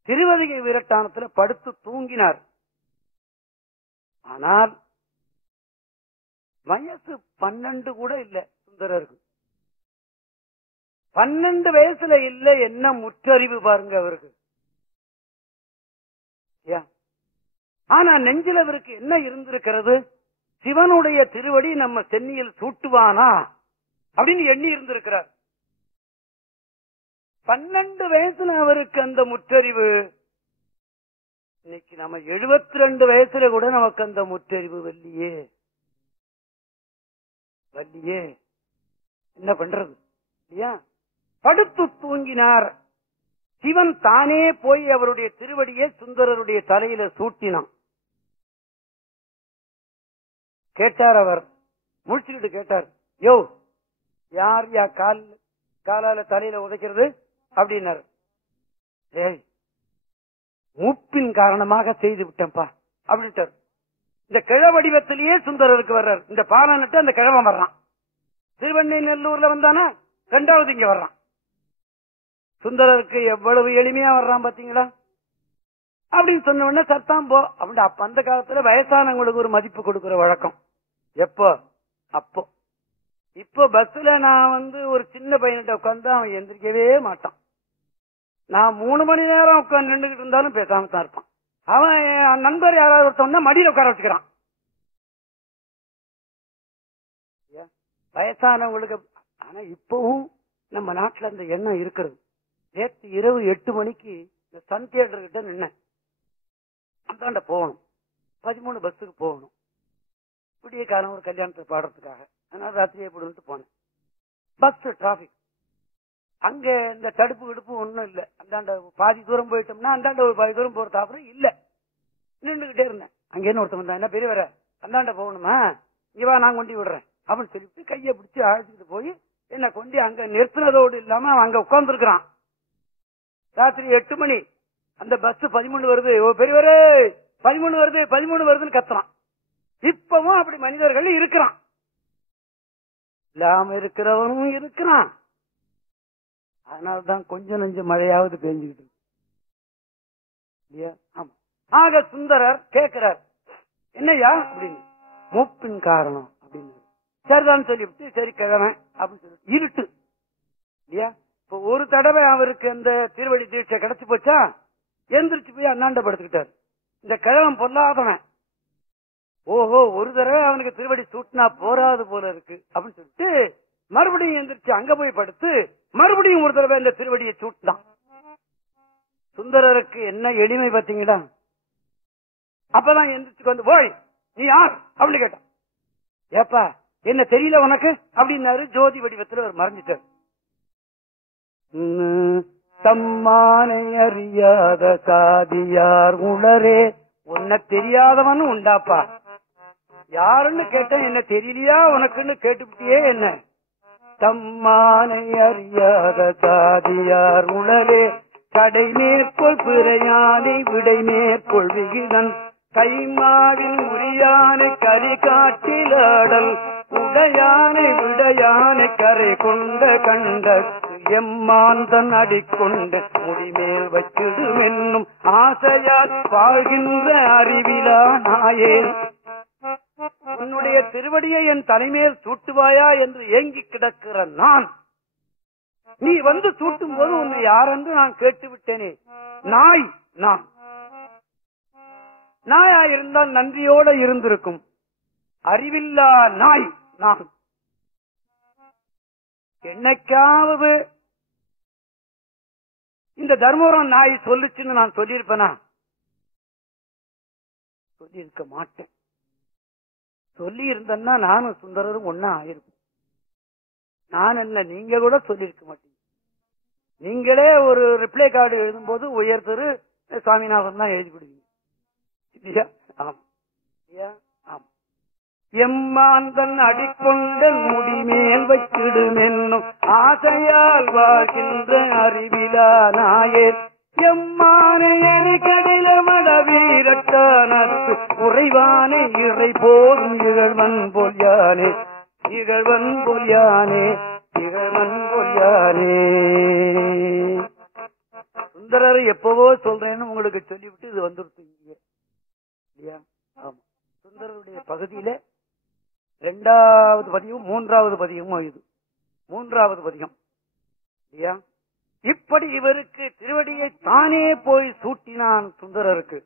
திருவதிகை வீரட்டானத்துல படுத்து தூங்கினார். ஆனால் வயசு 12 கூட இல்ல சுந்தரருக்கு. 12 வயசுல இல்ல, என்ன முற்றறிவு பாருங்க அவருக்கு. ஆனா நெஞ்சில் அவருக்கு என்ன இருந்திருக்கிறது? சிவனுடைய திருவடி நம்ம சென்னியில் சூட்டுவானா அப்படின்னு எண்ணி இருந்திருக்கிறார். 12 வயசுல அவருக்கு அந்த முற்றறிவு. இன்னைக்கு நம்ம 72 வயசுல கூட நமக்கு அந்த முற்றறிவு வல்லியே. என்ன பண்றது இல்லையா? படுத்து தூங்கினார். சிவன் தானே போய் அவருடைய திருவடியை சுந்தரருடைய தலையில சூட்டினான். கேட்டார், அவர் முடிச்சுக்கிட்டு கேட்டார், யோ யார் யா காலால தலையில உதைக்கிறது அப்படின்னாரு. ஏய் மூப்பின் காரணமாக செய்து விட்டேன்பா அப்படின்ட்டார். இந்த கிழ வடிவத்திலேயே சுந்தரருக்கு வர்றார். இந்த பாலனட்டு அந்த கிழவன் வர்றான். திருவண்ணை நெல்லூர்ல வந்தானா 2வது இங்க வர்றான். சுந்தரருக்கு எவ்வளவு எளிமையா வர்றான் பாத்தீங்களா அப்படின்னு சொன்ன உடனே சத்தாம் போ அப்படின்னு. அப்ப அந்த காலத்துல வயசானவங்களுக்கு ஒரு மதிப்பு கொடுக்கிற வழக்கம். எப்போ? அப்போ. இப்போ பஸ்ல நான் ஒரு சின்ன பையன்கிட்ட உட்கார்ந்து அவன் எந்திரிக்கவே மாட்டான். நான் 3 மணி நேரம் உட்கார்ந்து நின்றுகிட்டு இருந்தாலும் பேசாம தான் இருப்பான். அவன் நண்பர் யாராவது ஒருத்தவனா மடியில உட்கார வச்சுக்கிறான். வயசானவங்களுக்கு. ஆனா இப்பவும் நம்ம நாட்டுல அந்த எண்ணம் இருக்கிறது. நேற்று இரவு 8 மணிக்கு இந்த சன் தியேட்டர் கிட்ட நின்ன அந்தாண்ட போகணும். 13 பஸ்ஸுக்கு போகணும். விடிய காலம் ஒரு கல்யாணத்தை பாடுறதுக்காக. அதனால ராத்திரியே போடுன்னு போனேன். பஸ் டிராபிக் அங்க இந்த தடுப்பு கிடுப்பு ஒண்ணும் இல்ல. அந்தாண்ட பாதி தூரம் போயிட்டோம்னா அந்தாண்ட ஒரு பாதி தூரம் போறது அப்புறம் இல்ல. நின்றுகிட்டே இருந்தேன். அங்க என்ன ஒருத்தவங்க தான், என்ன பெரியவர அந்தாண்ட போகணுமா, இங்க வா நான் கொண்டு விடுறேன் அப்படின்னு சொல்லிட்டு கையை பிடிச்சி அழைச்சிட்டு போய் என்ன கொண்டு அங்க நிறுத்தினதோடு இல்லாம அவன் அங்க உட்கார்ந்து இருக்கிறான். ராத்திரி 8 மணி அந்த பஸ் 13 வருது, ஓ பெரியவரே 13 வருது 13 வருதுன்னு கத்துறான். இப்பவும் அப்படி மனிதர்கள் இருக்கிறான், இல்லாம இருக்கிறவனும் இருக்கிறான். அதனால்தான் கொஞ்சம் நெஞ்சம் மழையாவது பெஞ்சுக்கிட்டு இல்லையா? ஆமா. ஆக சுந்தரர் கேட்கிறார், என்னையா அப்படின்னு. மூப்பின் காரணம் அப்படின்னு. சரிதான் சொல்லிவிட்டு சரி கிழமை அப்படின்னு சொல்லி இருட்டு இல்லையா? இப்ப ஒரு தடவை அவருக்கு அந்த திருவடி தீட்சை கிடைச்சு போச்சா, எந்திரிச்சு போய் அண்ணாண்ட படுத்துக்கிட்டார். இந்த கிழவன் பொல்லாதவன், ஓஹோ ஒரு தடவை அவனுக்கு திருவடி சூட்டினா போராது போல இருக்கு அப்படின்னு சொல்லிட்டு மறுபடியும் எந்திரிச்சு அங்க போய் படுத்து மறுபடியும் ஒரு தடவை இந்த திருவடியை சூட்டினான். சுந்தரருக்கு என்ன எளிமை பாத்தீங்களா? அப்பதான் எந்திரிச்சு வந்து, போய் நீ யார் அப்படின்னு கேட்டான். ஏப்பா என்ன தெரியல உனக்கு அப்படின்னாரு. ஜோதி வடிவத்தில் அவர் மறைஞ்சிட்டார். தம்மானை அறியாத சாதியார் உளரே, உன்னை தெரியாதவன் உண்டாப்பா. யாருன்னு கேட்டேன், என்ன தெரியலையா உனக்குன்னு கேட்டுவிட்டியே என்ன. தம்மானை அறியாத சாதியார் உளரே, கடை மேற்கொள் பிறையானை விடை மேற்கொள் விகிதன் கைமாவின் உரியானை கரி காட்டிலாடல் உடையானை விடையானை கரை கொண்ட கண்ட எம்மாந்தன் அடிக்கொண்டு முடிமேல் வச்சிடும் என்னும் ஆசையால் வாழ்கின்ற அறிவிலா நாயேன், உன்னுடைய திருவடியை என் தலைமையில் சூட்டுவாயா என்று ஏங்கி கிடக்கிற நான், நீ வந்து சூட்டும் போது உன்னை யாரென்று நான் கேட்டு விட்டேனே. நாய் நான், நாயா இருந்தால் நன்றியோட இருந்திருக்கும். அறிவில்லா நாய் நான். என்னைக்காவது இந்த தர்மபுரம் நாய் சொல்லுச்சுன்னு நான் சொல்லியிருப்பேனா? சொல்லியிருக்க மாட்டேன். சொல்லி இருந்தேன்னா நானும் சுந்தரரும் ஒன்னா ஆயிருப்பேன். நான் என்ன, நீங்க கூட சொல்லியிருக்க மாட்டீங்க. நீங்களே ஒரு ரிப்ளை கார்டு எழுதும் போது உயர் திரு சுவாமிநாதன் தான் எழுதி கொடுவீங்க இல்லையா? ஆமா இல்லையா? ஆமா. எம்மாந்தன் அடிக்கொண்ட முடிமேல் வச்சிடும் என்னும் ஆசையால் வாழ்கின்ற அறிவிலா நாயேன், எம்மானை கடில மட வீரட்டானத்து உறைவானே இறை போதும் இகழ்வன் போல் யானே, இகழ்வன் போல் யானே, இகழ்வன் போல் யானே. சுந்தரரை எப்பவோ சொல்றேன்னு உங்களுக்கு சொல்லிவிட்டு இது வந்துருச்சு இல்லையா? ஆமா. சுந்தரருடைய பகுதியில 2வது பதியம் 3வது பதியமும் இது 3வது பதியம் இல்லையா? இப்படி இவருக்கு திருவடியை தானே போய் சூட்டினான் சுந்தரருக்கு.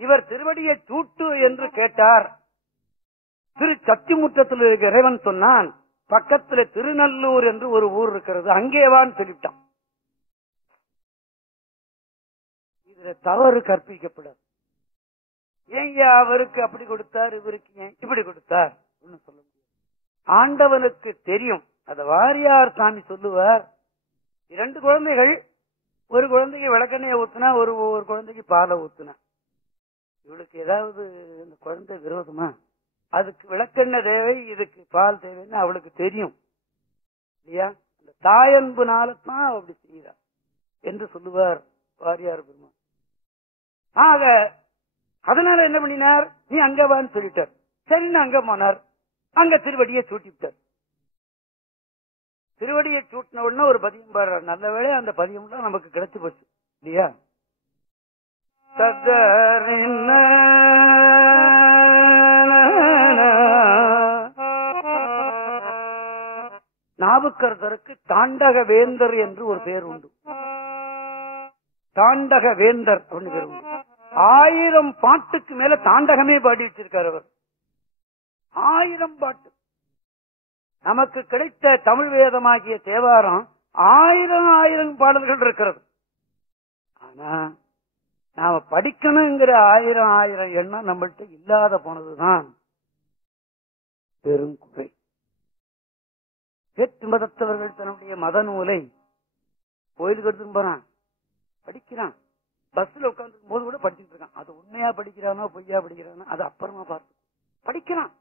இவர் திருவடியை சூட்டு என்று கேட்டார். திரு சத்திமுற்றத்தில் இறைவன் சொன்னான், பக்கத்துல திருநல்லூர் என்று ஒரு ஊர் இருக்கிறது, அங்கேவான்னு சொல்லிவிட்டான். இதுல தவறு கற்பிக்கப்படாது. ஏங்க அவருக்கு அப்படி கொடுத்தார், இவருக்கு ஏன் இப்படி கொடுத்தார் சொல்ல முடியாது. ஆண்டவனுக்கு தெரியும். அத வாரியார் சாமி சொல்லுவார், 2 குழந்தைகள், ஒரு குழந்தைக்கு விளக்கெண்ணைய ஊத்துனா, ஒரு குழந்தைக்கு பாலை ஊத்துனா, இவளுக்கு ஏதாவது இந்த குழந்தை விரோதமா, அதுக்கு விளக்கெண்ணெய் தேவை, இதுக்கு பால் தேவைன்னு அவளுக்கு தெரியும் இல்லையா? அந்த தாயன்புனால்தான் அப்படி செய்கிறார் என்று சொல்லுவார் வாரியார் பெருமான். ஆக அதனால என்ன பண்ணினார், நீ அங்க வான்னு சொல்லிட்டார். சரின்னு அங்க போனார். அங்க திருவடியை சூட்டிவிட்டார். திருவடியை சூட்டின உடனே ஒரு பதியம் பாடுறார். நல்ல வேளை அந்த பதியம் தான் நமக்கு கிடைச்சு போச்சு இல்லையா? நாவுக்கரசருக்கு தாண்டக வேந்தர் என்று ஒரு பேர் உண்டு. தாண்டக வேந்தர் அப்படின்னு பேர் உண்டு. 1000 பாட்டுக்கு மேல தாண்டகமே பாடி வச்சிருக்கார் அவர். 1000 பாட்டு. நமக்கு கிடைத்த தமிழ் வேதமாகிய தேவாரம் 1000 பாடல்கள் இருக்கிறது. ஆனா நாம படிக்கணுங்கிற 1000 எண்ணம் நம்மள்கிட்ட இல்லாத போனதுதான் பெருங்குறை. வேற்று மதத்தவர்கள் தன்னுடைய மத நூலை கோயிலுக்கு எடுத்துன்னு போறான், படிக்கிறான். பஸ்ல உட்கார்ந்து போது கூட படிச்சுட்டு இருக்கான். அது உண்மையா படிக்கிறானோ பொய்யா படிக்கிறானோ அது அப்புறமா பார்த்து படிக்கிறான்.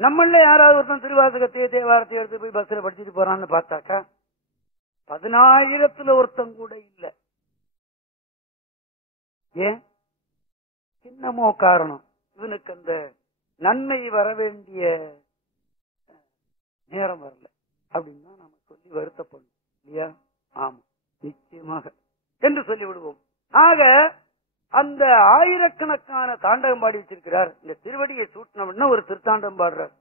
நம்மள யாராவது ஒருத்தன் திருவாசகத்தையே தேவாரத்தை எடுத்து போய் பஸ்ல படிச்சுட்டு போறான்னு பார்த்தாக்கா 10,000 ஒருத்தன் கூட இல்ல. ஏன்? சின்னமோ காரணம், இவனுக்கு அந்த நன்மை வர வேண்டிய நேரம் வரல அப்படின்னா நம்ம சொல்லி வருத்தப்படும் இல்லையா? ஆமா, நிச்சயமாக என்று சொல்லி விடுவோம். ஆக அந்த ஆயிரக்கணக்கான தாண்டகம் பாடி வச்சிருக்கிறார். இந்த திருவடியை சூட்டினோம்னா ஒரு திருத்தாண்டம் பாடுறார்.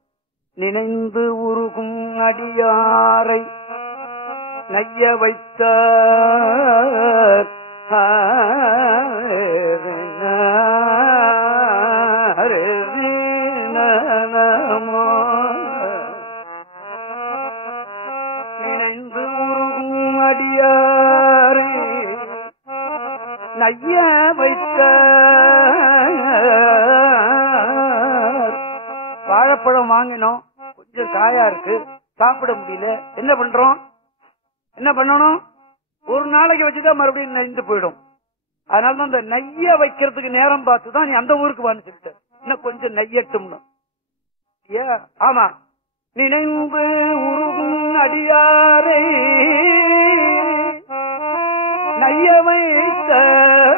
நினைந்து உருகும் அடியாரை நைய வைத்தார் நினைந்து உருகும் அடியாரை நைய வைத்தார். வாழைப்பழம் வாங்கினோம், கொஞ்சம் காயா இருக்கு, சாப்பிட முடியல, என்ன பண்றோம்? என்ன பண்ணணும்? ஒரு நாளைக்கு வச்சுதான் மறுபடியும் நெய்ந்து போயிடும். அதனாலதான் இந்த நெய்ய வைக்கிறதுக்கு நேரம் பார்த்துதான் நீ அந்த ஊருக்கு வான்னு சொல்லிட்ட, இன்னும் கொஞ்சம் நெய்யட்டும்னு. ஆமா, நினைந்து உருகும் அடியாரை நைய வைத்தார்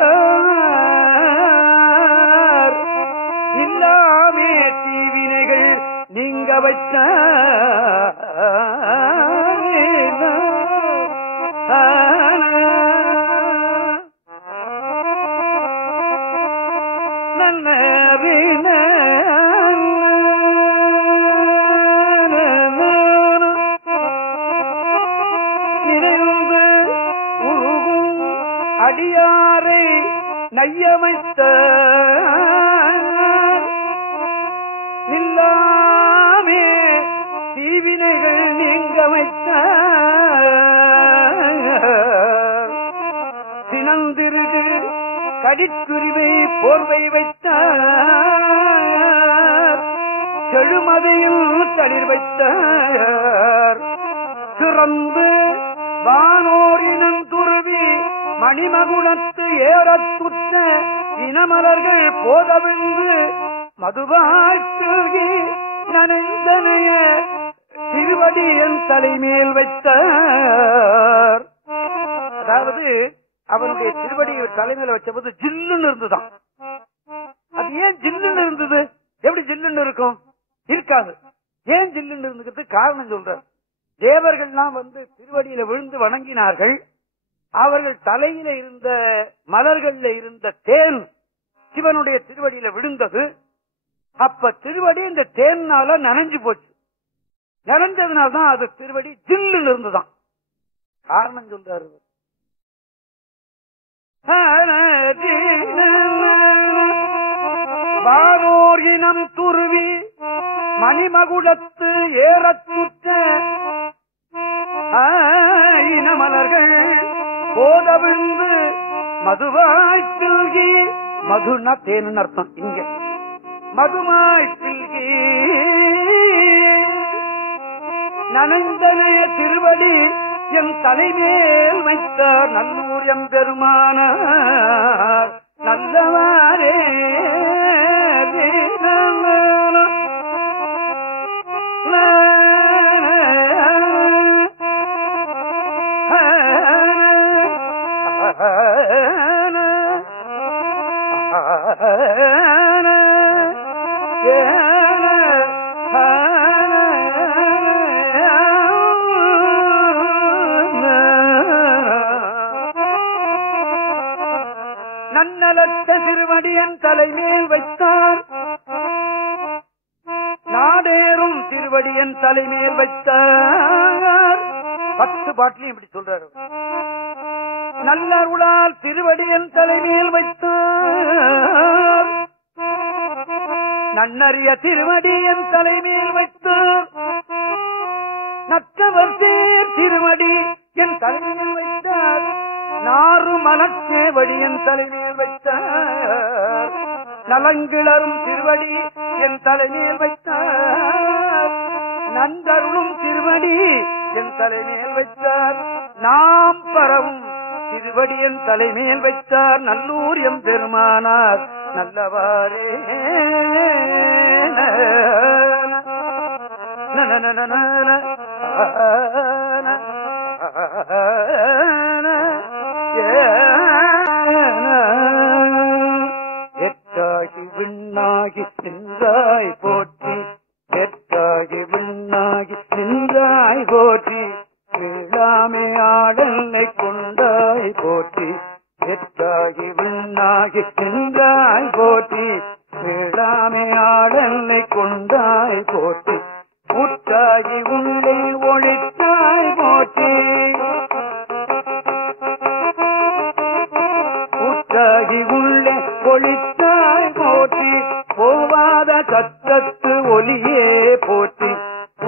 இல்லாமே தீவினைகள் நீங்க வச்ச அடியாரை நையமைத்த இல்லாமே தீவினைகள் நீங்க வைத்த சினந்திருகு கடித்துரிவை போர்வை வைத்த செழுமதையில் தளிர் வைத்த சிறந்து வானோரினம் துருவி மணிமகுடத்து ஏறத்துற்ற இனமலர்கள் போதவிந்து மதுவாய்த்துகி நனைந்தனைய திருவடி என் தலைமேல் வைத்தார். அதாவது அவனுடைய திருவடி தலைமையில வச்சபோது ஜில்லுன்னு இருந்துதான். அது ஏன் ஜில்லுன்னு இருந்தது? எப்படி ஜில்லுன்னு இருக்கும்? இருக்காது. ஏன் ஜில்லுன்னு இருந்துக்கிறது காரணம் சொல்ற. தேவர்கள்லாம் திருவடியில விழுந்து வணங்கினார்கள். அவர்கள் தலையில இருந்த மலர்கள்ல இருந்த தேன் சிவனுடைய திருவடியில விழுந்தது. அப்ப திருவடி இந்த தேன்னால நனைஞ்சு போச்சு. நனைஞ்சதுனால்தான் அது திருவடி ஜில்லுன்னு இருந்துதான். காரணம் சொல்றாரு. வானோர் இனம் துருவி மணிமகுடத்து ஏறத்துற்ற இனமலர்கள் போதவிழ்ந்து மதுவாய் பில்கி, மதுனா தேன் அர்த்தம். இங்க மதுமாய் பில்கி நனந்தனைய திருவடி என் தலைமேல் வைத்தார் நல்லூர் எம் பெருமானார் நல்லவாரே. நன்னலத்த திருவடியன் தலைமேல் வைத்தார் நாடேறும் திருவடியன் தலைமேல் வைத்தார். 10 பாட்டிலையும் இப்படி சொல்றாரு. நல்லருளால் திருவடியன் தலைமேல் வைத்தார் நன்னறிய திருவடியன் தலைமேல் வைத்தார் நற்றவர் திருவடி என் தலைமையில் வைத்தார் நாறு மலச்சேவடி என் தலைமையில் வைத்தார் நலங்கிளரும் திருவடி என் தலைமையில் வைத்தார் நந்தருளும் திருவடி என் தலைமையில் வைத்தார் நாம் பரவும் திருவடியன் தலைமேல் வைத்தார் நல்லூர் எம் பெருமானார் நல்லவாரே. எட்டாகி விண்ணாகி நின்றாய் போற்றி, எட்டாகி விண்ணாகி நின்றாய் போற்றி, வீழாமே ஆடலை கொண்டாய் போற்றி, எட்டாகி விண்ணாகி நின்றாய் போற்றி, வீழாமே ஆடலை கொண்டாய் போற்றி, ஊற்றாகி உள்ளே ஒழித்தாய் போற்றி, ஊற்றாகி உள்ளே ஒழித்தாய் போற்றி, போவாத சத்தத்து ஒலியே போற்றி,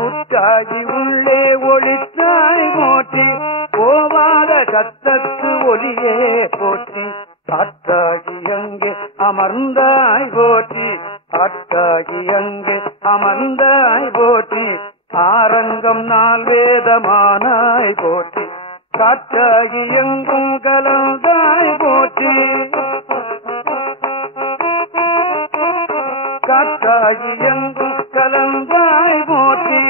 ஊற்றாகி உள்ளே ஒழித்தாய் போற்றி, போவாத சத்தத்து ஒலியே போற்றி, காற்றாகி அங்கே அமர்ந்தாய் போற்றி, காற்றாகி அங்கே அமர்ந்தாய் போற்றி, ஆரங்கம் நாள் வேதமானாய் போற்றி, காற்றாகி எங்கும் கலந்தாய் போற்றி, காற்றாகி எங்கும் கலந்தாய் போற்றி,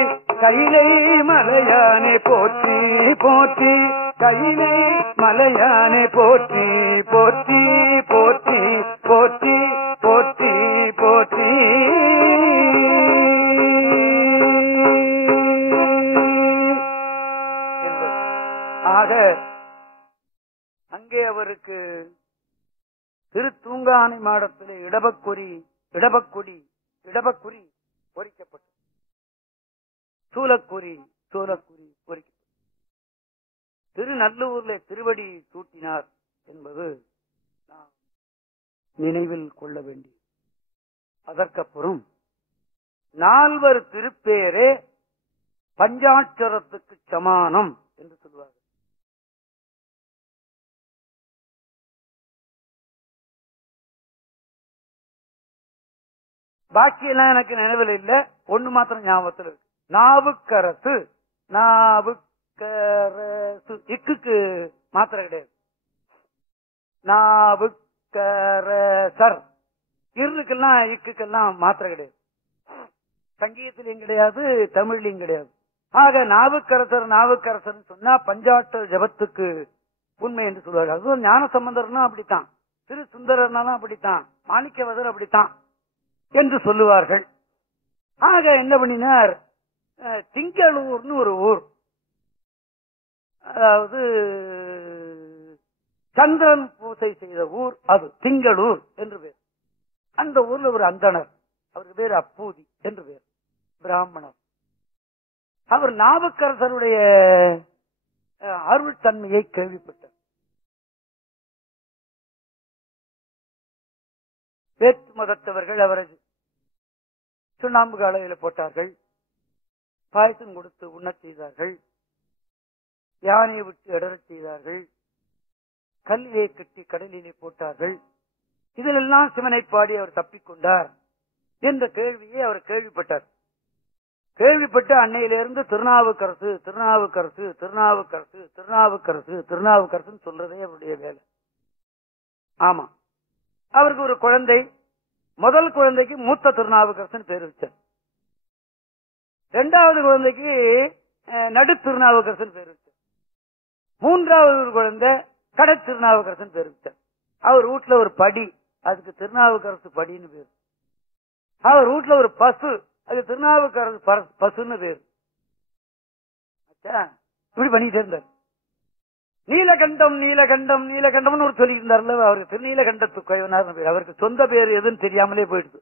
கைலை மலையானே போற்றி போற்றி, கைலை மலையானே போற்றி போற்றி போற்றி போற்றி போற்றி போற்றி. ஆக அங்கே அவருக்கு திருத்தூங்கானை மாடத்திலே இடபக்குறி பொறிக்கப்பட்டது, சூலக்குறி பொறிக்கப்பட்டது. திருநல்லூர்ல திருவடி சூட்டினார் என்பது நாம் நினைவில் கொள்ள வேண்டிய. அதற்கப்புறம் 4 திருப்பேரே பஞ்சாட்சரத்துக்கு சமானம் என்று சொல்வார்கள். பாக்கியெல்லாம் எனக்கு நினைவில் இல்ல, ஒண்ணு மாத்திரம் ஞாபகத்தில் இருக்கு. நாவுக்கரசு, நாவுக்கரசு இக்குக்கு மாத்திரம் கிடையாது. நாவுக்கரசர் இருக்கெல்லாம் இக்குக்கெல்லாம் மாத்திரம் கிடையாது. சங்கீதத்திலையும் கிடையாது, தமிழ்லையும் கிடையாது. ஆக நாவுக்கரசர் சொன்னா பஞ்சாட்சர ஜபத்துக்கு உண்மை என்று சொல்வார்கள். அதுவும் ஞான சம்பந்தர்னா அப்படித்தான், திரு சுந்தரர்னாலும் அப்படித்தான், மாணிக்கவதர் அப்படித்தான் என்று சொல்லுவார்கள். ஆக என்ன பண்ணினார், திங்களூர்னு ஒரு ஊர், அதாவது சந்திரன் பூசை செய்த ஊர், அது திங்களூர் என்று பேர். அந்த ஊர்ல ஒரு அந்தணர், அவருக்கு பேர் அப்பூதி என்று பேர், பிராமணர். அவர் நாவுக்கரசருடைய அருள் தன்மையை கேள்விப்பட்டார். வேற்று மதத்தவர்கள் அவரை சுண்ணாம்பு காலையில போட்டார்கள், பாயசம் கொடுத்து உண்ணச் செய்தார்கள், யானையை விட்டு இடறச் செய்தார்கள், கல்லிலே கட்டி கடலிலே போட்டார்கள். இதிலெல்லாம் சிவனை பாடி அவர் தப்பிக்கொண்டார் என்ற கேள்வியை அவர் கேள்விப்பட்டார். கேள்விப்பட்டு அன்னையிலிருந்து திருநாவுக்கரசு திருநாவுக்கரசு திருநாவுக்கரசு திருநாவுக்கரசு திருநாவுக்கரசு சொல்றதே அவருடைய வேலை. ஆமா, அவருக்கு ஒரு குழந்தை, முதல் குழந்தைக்கு மூத்த திருநாவுக்கரசன் பேர் வச்சார். 2வது குழந்தைக்கு நடு திருநாவுக்கரசன் பேர் வச்சார். 3வது குழந்தை கடை திருநாவுக்கரசன் பேர் வச்சார். அவர் வீட்டுல ஒரு படி, அதுக்கு திருநாவுக்கரசு படின்னு பேர். அவர் வீட்டுல ஒரு பசு, அது திருநாவுக்கரசு பசுன்னு பேர். இப்படி பண்ணிட்டு இருந்தார். நீலகண்டம் நீலகண்டம் நீலகண்டம்னு ஒரு சொல்லி இருந்தார்ல, அவருக்கு திருநீலகண்டத்து குயவனார் பேர். அவருக்கு சொந்த பேர் எதுன்னு தெரியாமலே போயிடுது.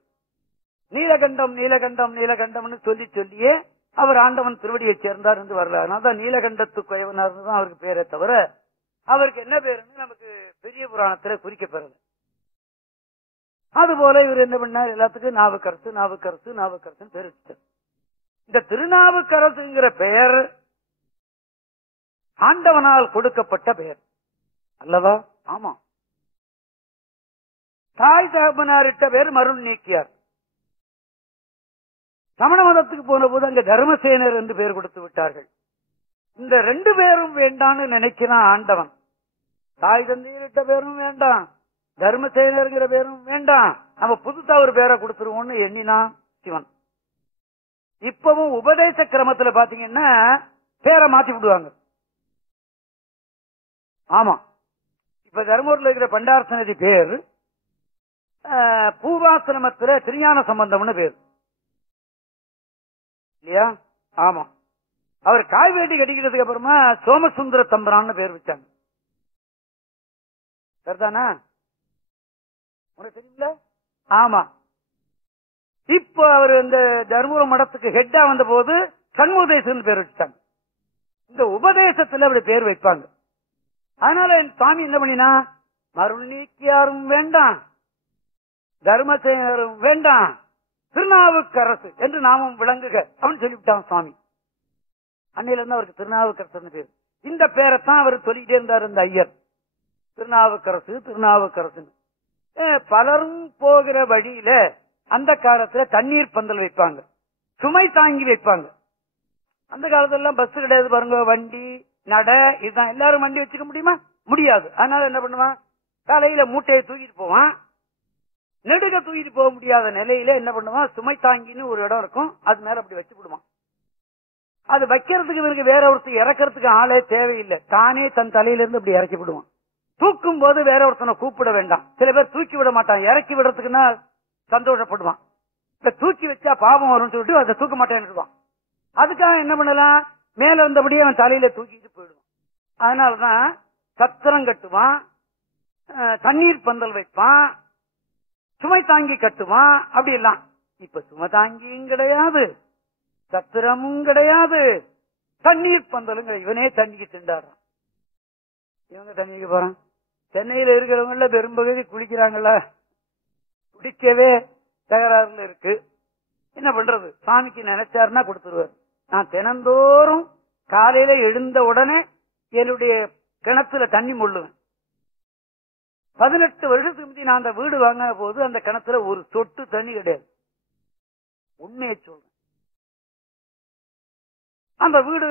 நீலகண்டம் நீலகண்டம் நீலகண்டம்னு சொல்லியே அவர் ஆண்டவன் திருவடியை சேர்ந்தார் என்று வரல. அதனால்தான் நீலகண்டத்து குயவனார் தான் அவருக்கு பேரே தவிர அவருக்கு என்ன பேருன்னு நமக்கு பெரிய புராணத்துல குறிக்கப்பெறல. அதுபோல இவர் என்ன பண்ணார், எல்லாத்துக்கும் நாவுக்கரசு நாவுக்கரசு நாவுக்கரசு பேர் வச்சார். இந்த திருநாவுக்கரசுங்கிற பெயர் ஆண்டவனால் கொடுக்கப்பட்ட பெயர் அல்லவா? ஆமா. தாய் தகப்பனாரிட்ட பேர் மருள் நீக்கியார். சமண மதத்துக்கு போன போது அங்க தர்மசேனர் என்று பெயர் கொடுத்து விட்டார்கள். இந்த 2 பேரும் வேண்டான்னு நினைக்கிறான் ஆண்டவன். தாய் தந்தையிட்ட பேரும் வேண்டாம், தர்மசேனருங்கிற பேரும் வேண்டாம், நம்ம புதுசா ஒரு பேரை கொடுத்துருவோம்னு எண்ணினா சிவன். இப்பவும் உபதேச கிரமத்துல பாத்தீங்கன்னா பேரை மாத்தி விடுவாங்க. ஆமா, இப்ப தர்மபுரியில் இருக்கிற பண்டாரசனதி பேர் பூர்வாசிரமத்துல திருஞான சம்பந்தம்னு பேர் இல்லையா? ஆமா, அவர் காய்வேட்டி கட்டிக்கிறதுக்கு அப்புறமா சோமசுந்தர தம்பரான்னு பேர் வச்சாங்க. சரிதானா? உனக்கு தெரியல? ஆமா. இப்போ அவர் இந்த தர்மபுரம் மடத்துக்கு ஹெட்டா வந்த போது சண்முகதேசன் பேர் வச்சாங்க. இந்த உபதேசத்துல அப்படி பேர் வைப்பாங்க. அதனால சுவாமி என்ன பண்ணினா, மருள் நீக்கியாரும் வேண்டாம், தர்மசேனரும் வேண்டாம், திருநாவுக்கரசு என்று நாமும் விளங்குக அப்படின்னு சொல்லிவிட்டான் சுவாமி. அன்னையில இருந்து அவருக்கு திருநாவுக்கரசு பேர். இந்த பேரைத்தான் அவர் சொல்லிக்கிட்டே இருந்தார் இந்த ஐயர். திருநாவுக்கரசு திருநாவுக்கரசு. பலரும் போகிற வழியில அந்த காலத்துல தண்ணீர் பந்தல் வைப்பாங்க, சுமை தாங்கி வைப்பாங்க. அந்த காலத்துல எல்லாம் பஸ் கிடையாது பாருங்க, வண்டி நட இதுதான். எல்லாரும் வண்டி வச்சுக்க முடியுமா? முடியாது. அதனால என்ன பண்ணுவான், காலையில மூட்டையை தூக்கிட்டு போவான். நெடுக தூக்கிட்டு போக முடியாத நிலையில என்ன பண்ணுவான், சுமை தாங்கின்னு ஒரு இடம் இருக்கும், அது மேல அப்படி வச்சு விடுவான். அது வைக்கிறதுக்கு இவருக்கு வேற ஒருத்தருக்கு இறக்கிறதுக்கு ஆளே தேவையில்லை, தானே தன் தலையில இருந்து அப்படி இறக்கி விடுவான். தூக்கும் போது வேற ஒருத்தனை கூப்பிட வேண்டாம். சில பேர் தூக்கி விட மாட்டான், இறக்கி விடுறதுக்குன்னா சந்தோஷப்படுவான். இப்ப தூக்கி வச்சா பாவம் வரும்னு சொல்லிட்டு அதை தூக்க மாட்டேன்னுடுவான். அதுக்காக என்ன பண்ணலாம், மேல இருந்தபடியே அவன் தலையில தூக்கிட்டு போயிடுவான். அதனாலதான் சத்திரம் கட்டுவான், தண்ணீர் பந்தல் வைப்பான், சுமை தாங்கி கட்டுவான். அப்படி எல்லாம் இப்ப சுமை தாங்கியும் கிடையாது, சத்திரமும் கிடையாது, தண்ணீர் பந்தலும். இவனே தண்ணிக்கு திண்டாடுறான். இவங்க தண்ணிக்கு போறான். சென்னையில இருக்கிறவங்கள பெரும்பகுதி குளிக்கிறாங்கல்ல, குடிக்கவே தகராறுல இருக்கு. என்ன பண்றது, சாமிக்கு நினைச்சாருன்னா கொடுத்துருவார். நான் தினந்தோறும் காலையில எழுந்த உடனே என்னுடைய கிணத்துல தண்ணி மொள்ளுவேன். 18 வருஷத்துக்கு முந்தி நான் அந்த வீடு வாங்கின போது அந்த கிணத்துல ஒரு சொட்டு தண்ணி கிடையாது. உண்மையை சொல்றேன். அந்த வீடு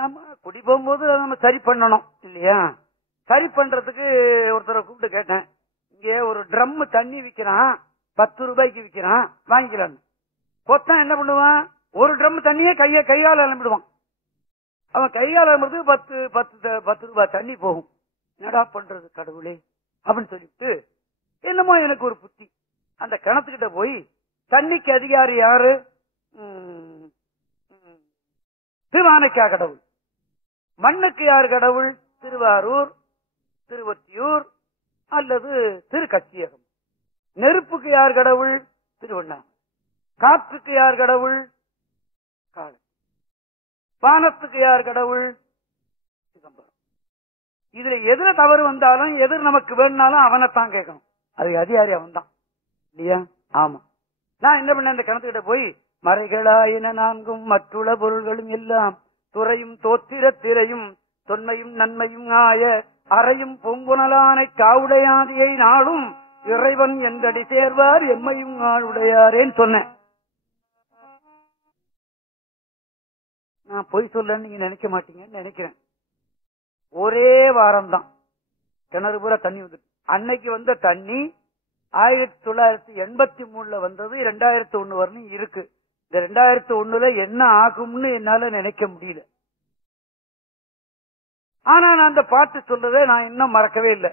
நம்ம குடி போகும்போது நம்ம சரி பண்ணணும் இல்லையா? சரி பண்றதுக்கு ஒருத்தரை கூப்பிட்டு கேட்டேன், இங்கே ஒரு ட்ரம் தண்ணி விற்கிறான், 10 ரூபாய்க்கு விற்கிறான், வாங்கிக்கலான்னு. கொத்தான் என்ன பண்ணுவான், ஒரு ட்ரம் தண்ணியே கையால் அலம்பிடுவான். அவன் கையால் அலம்புறதுக்கு 10 ரூபாய் தண்ணி போகும். என்னடா பண்றது கடவுளே அப்படின்னு சொல்லிட்டு என்னமோ எனக்கு ஒரு புத்தி. அந்த கிணத்துக்கிட்ட போய் தண்ணிக்கு அதிகாரி யாரு, திருவானைக்கா கடவுள். மண்ணுக்கு யார் கடவுள், திருவாரூர், திருவொத்தியூர் அல்லது திருக்கச்சியகம். நெருப்புக்கு யார் கடவுள், திருவண்ணாமலை. காற்றுக்கு யார் கடவுள், காளை. வானத்துக்கு யார் கடவுள், சிதம்பரம். இதுல எதிர தவறு வந்தாலும் எதிர் நமக்கு வேணும்னாலும் அவனைத்தான் கேட்கணும். அது அதிகாரி அவன் தான் இல்லையா? ஆமா. நான் என்ன பண்ண, அந்த கிணத்துக்கிட்ட போய் மறைகளாயின 4 மற்றுள்ள பொருள்களும் எல்லாம் துறையும் தோத்திர திரையும் தொன்மையும் நன்மையும் ஆய அறையும் பொங்குணலானை காவுடையாதியை நாளும் இறைவன் என்றடி சேர்வார் எம்மையும் ஆளுடையாரேன்னு சொன்னேன். நான் பொய் சொல்லன்னு நீங்க நினைக்க மாட்டீங்கன்னு நினைக்கிறேன். ஒரே வாரம் தான் கிணறு பூரா தண்ணி வந்துட்டு. அன்னைக்கு வந்த தண்ணி 1983 வந்தது, 2001 வரணும் இருக்கு. இந்த 2001 என்ன ஆகும்னு என்னால நினைக்க முடியல. ஆனா நான் அந்த பாட்டு சொல்றதை நான் இன்னும் மறக்கவே இல்லை.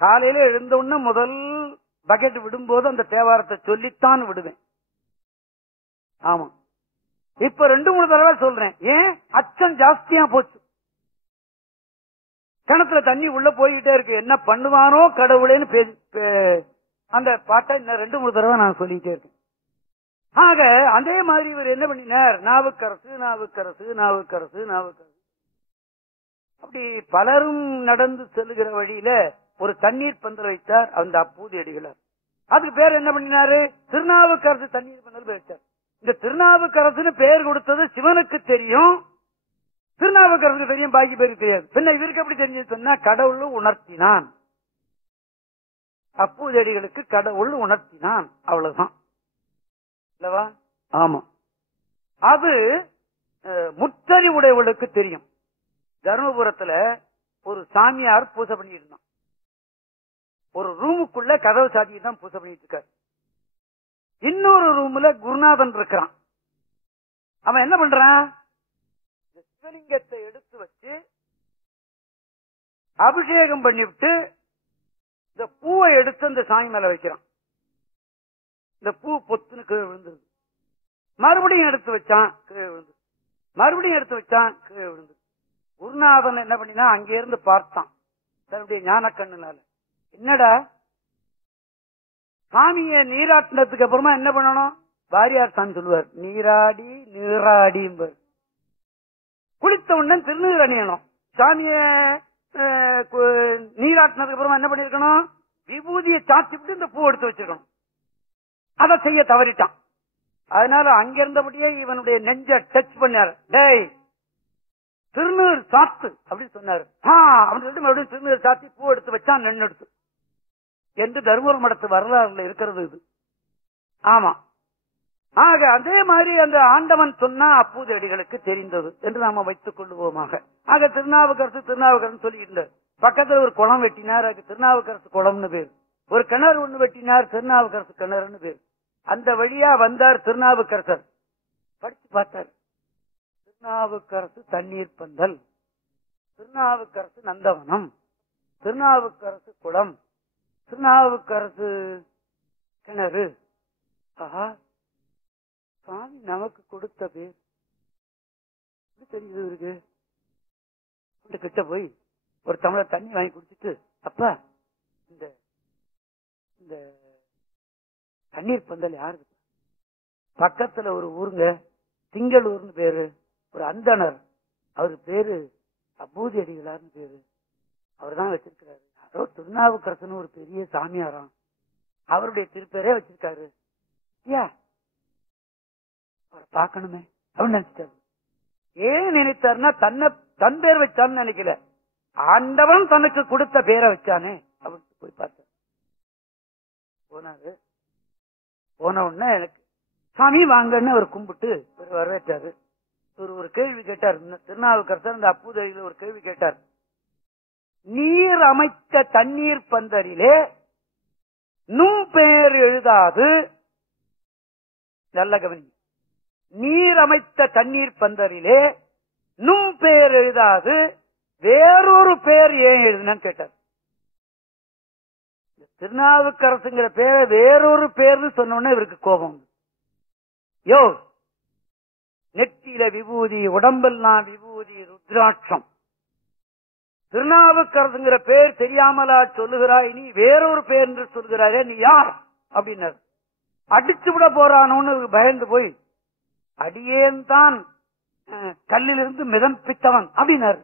காலையில எழுந்தோன்னு முதல் பக்கெட் விடும்போது அந்த தேவாரத்தை சொல்லித்தான் விடுவேன். ஆமா, இப்ப 2-3 தடவை சொல்றேன். ஏன், அச்சம் ஜாஸ்தியா போச்சு. கிணத்துல தண்ணி உள்ள போய்கிட்டே இருக்கு, என்ன பண்ணுவானோ கடவுளேன்னு அந்த பாட்டை இன்னும் 2-3 தடவை நான் சொல்லிட்டே இருக்கேன். ஆக அதே மாதிரி இவர் என்ன பண்ணினார், நாவுக்கரசு நாவுக்கரசு நாவுக்கரசு நாவுக்கரசு. அப்படி பலரும் நடந்து செல்லுகிற வழியில ஒரு தண்ணீர் பந்தல் வைத்தார் அந்த அப்பூதி அடிகளார். அதுக்கு பேர் என்ன பண்ணினாரு, திருநாவுக்கரசு தண்ணீர் பந்தல் வைத்தார். இந்த திருநாவுக்கரசுன்னு பேர் கொடுத்தது சிவனுக்கு தெரியும், திருநாவுக்கரசுக்கு தெரியும், பாக்கி பேருக்கு தெரியாது. பின்ன இவருக்கு எப்படி தெரிஞ்சு சொன்னா, கடவுள் உணர்த்தினான், அப்பூதடிகளுக்கு கடவுள் உணர்த்தினான், அவ்வளவுதான் இல்லவா? ஆமா, அது முற்றறிவுடையவளுக்கு தெரியும். தர்மபுரத்துல ஒரு சாமியார் பூஜை பண்ணிட்டு இருந்தான். ஒரு ரூமுக்குள்ள கதவு சாத்தியை தான் பூஜை பண்ணிட்டு இருக்காரு. இன்னொரு ரூம்ல குருநாதன் இருக்கிறான். அவன் என்ன பண்றான், சிவலிங்கத்தை எடுத்து வச்சு அபிஷேகம் பண்ணிவிட்டு இந்த பூவை எடுத்து அந்த சாமி மேல வைக்கிறான். இந்த பூ பொத்துன்னு கீழே விழுந்தது. மறுபடியும் எடுத்து வச்சான், கீழே விழுந்தது. மறுபடியும் எடுத்து வச்சான், கீழே விழுந்தது. குருநாதன் என்ன பண்ணினா அங்கே இருந்து பார்த்தான் தன்னுடைய ஞான கண்ணுனால. என்னடா, சாமியை நீராட்டினதுக்கு அப்புறமா என்ன பண்ணணும்? வாரியார் சாமி சொல்லுவார், நீராடி நீராடி. குளித்த உடனே திருநீர் அணியணும். சாமிய நீராட்டினதுக்கு அப்புறமா என்ன பண்ணிருக்கணும்? விபூதியை சாத்திட்டு இந்த பூ எடுத்து வச்சிருக்கணும். அதை செய்ய தவறிட்டான். அதனால அங்கிருந்தபடியே இவனுடைய நெஞ்ச டச் பண்ணாரு. டேய், திருநீர் சாத்து அப்படின்னு சொன்னாரு. அப்படின்னு சொல்லிட்டு மறுபடியும் திருநீர் சாத்தி பூ எடுத்து வச்சான், நெண்ணு எடுத்து என்று தர்மபுர மடத்து வரலாறுல இருக்கிறது இது. ஆமா. ஆக அதே மாதிரி அந்த ஆண்டவன் சொன்னா அப்பூதடிகளுக்கு தெரிந்தது என்று நாம வைத்துக் கொள்வோமாக. ஆக திருநாவுக்கரசு சொல்லிட்டு பக்கத்துல ஒரு குளம் வெட்டினார், அதுக்கு திருநாவுக்கரசு குளம்னு பேர். ஒரு கிணறு ஒண்ணு வெட்டினார், திருநாவுக்கரசு கிணறுன்னு பேர். அந்த வழியா வந்தார் திருநாவுக்கரசர். படிச்சு பார்த்தார், திருநாவுக்கரசு தண்ணீர் பந்தல், திருநாவுக்கரசு நந்தவனம், திருநாவுக்கரசு குளம், திருநாவுக்கரசு கிணறு. ஆஹா, சாமி நமக்கு கொடுத்த பேர் தெரியுது இருக்கு. கிட்ட போய் ஒரு டம்ளர் தண்ணி வாங்கி குடிச்சிட்டு, அப்பா இந்த இந்த தண்ணீர் பந்தல் யாருக்கு? பக்கத்துல ஒரு ஊருங்க, திங்களூர்னு பேரு, ஒரு அந்தனர், அவரு பேரு அப்பூதி அடிகளார்னு பேரு, அவர் தான் வச்சிருக்கிறாரு. யாரோ திருநாவுக்கரசன் ஒரு பெரிய சாமியாராம், அவருடைய திருப்பேரே வச்சிருக்காரு. ஏன் அவரை பார்க்கணுமே அப்படின்னு நினைச்சிட்டாரு. ஏன் நினைத்தாருன்னா தன் பேர் வச்சான்னு நினைக்கல, ஆண்டவன் தனக்கு கொடுத்த பேரை வச்சானே அப்படின்னு போய் பார்த்தார். போனாரு. போன உடனே எனக்கு சாமி வாங்கன்னு அவர் கும்பிட்டு வரவேற்றாரு. ஒரு கேள்வி கேட்டார் திருநாவுக்கரசர். அந்த அப்பூதையில ஒரு கேள்வி கேட்டார். நீர் அமைத்த தண்ணீர் பந்தரிலே நும் பெயர் எழுதாது, நல்ல கவனி, நீர் அமைத்த தண்ணீர் பந்தரிலே நும் பெயர் எழுதாது வேறொரு பெயர் ஏன் எழுதுனு கேட்டார். திருநாவுக்கரசுங்கிற பேரை வேறொரு பேர்னு சொன்ன இவருக்கு கோபம். யோ, நெற்றியில விபூதி, உடம்பெல்லாம் விபூதி, ருத்ராட்சம், திருநாவுக்கரசுங்கிற பேர் தெரியாமலா சொல்லுகிறாய், நீ வேறொரு பேர் என்று சொல்கிறாரே, நீ யார் அப்படின்னாரு. அடிச்சு விட போறானோன்னு பயந்து போய், அடியேன் தான் கல்லிலிருந்து மிதப்பித்தவன் அப்படின்னாரு.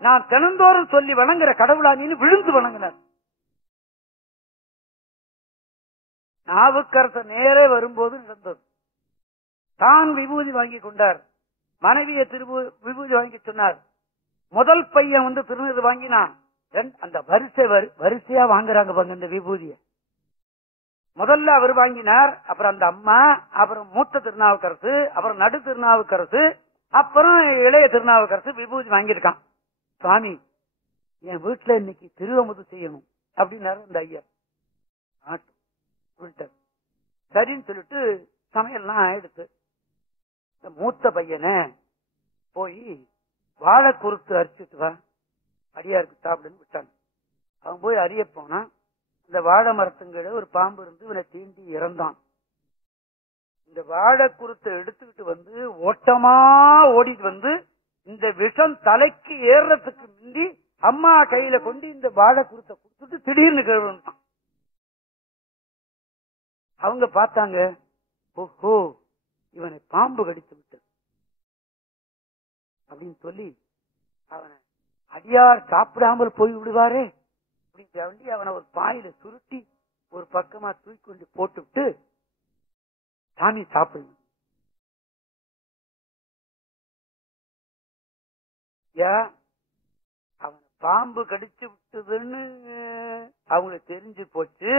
நான் தினந்தோறும் சொல்லி வணங்குற கடவுளா நீன்னு விழுந்து வணங்கினார். நாவுக்கரசர் நேரே வரும்போது நடந்தது. தான் விபூதி வாங்கி கொண்டார், மனைவியை விபூதி வாங்கி சொன்னார். முதல் பையன் திருநீர் வாங்கினான். அந்த வரிசையா வாங்குறாங்க பாருங்க இந்த விபூதிய. முதல்ல அவர் வாங்கினார், அப்புறம் அந்த அம்மா, அப்புறம் மூத்த திருநாவுக்கரசு, அப்புறம் நடு திருநாவுக்கரசு, அப்புறம் இளைய திருநாவுக்கரசு விபூதி வாங்கியிருக்கான். சுவாமி, என் வீட்டுல இன்னைக்கு திருவமுது செய்யணும் அப்படின்னாரு அந்த ஐயா. சரின்னு சொல்லிட்டு சமையல்லாம் ஆயிடுத்து. இந்த மூத்த பையனை போய் வாழை குறுத்து அரிச்சிட்டு வா, அடியாருக்கு சாப்பிடுன்னு விட்டாங்க. அவன் போய் அறிய போனா இந்த வாழை மரத்துங்கட ஒரு பாம்பு இருந்து இவனை தீண்டி இறந்தான். இந்த வாழை குறுத்தை எடுத்துக்கிட்டு ஓட்டமா ஓடிட்டு இந்த விஷம் தலைக்கு ஏறதுக்கு முந்தி அம்மா கையில கொண்டு இந்த வாழை குறுத்தை கொடுத்துட்டு திடீர்னு கிழந்தான். அவங்க பார்த்தாங்க, ஓஹோ, இவனை பாம்பு கடித்து விட்டது அப்படின்னு சொல்லி அவனை அடியார் சாப்பிடாமல் போய் விடுவாரே அப்படின்னு அவனை ஒரு பாயில சுருட்டி ஒரு பக்கமா தூக்கி கொண்டு போட்டுவிட்டு சாமி சாப்பிடணும். அவனை பாம்பு கடிச்சு விட்டதுன்னு அவங்க தெரிஞ்சு போச்சு.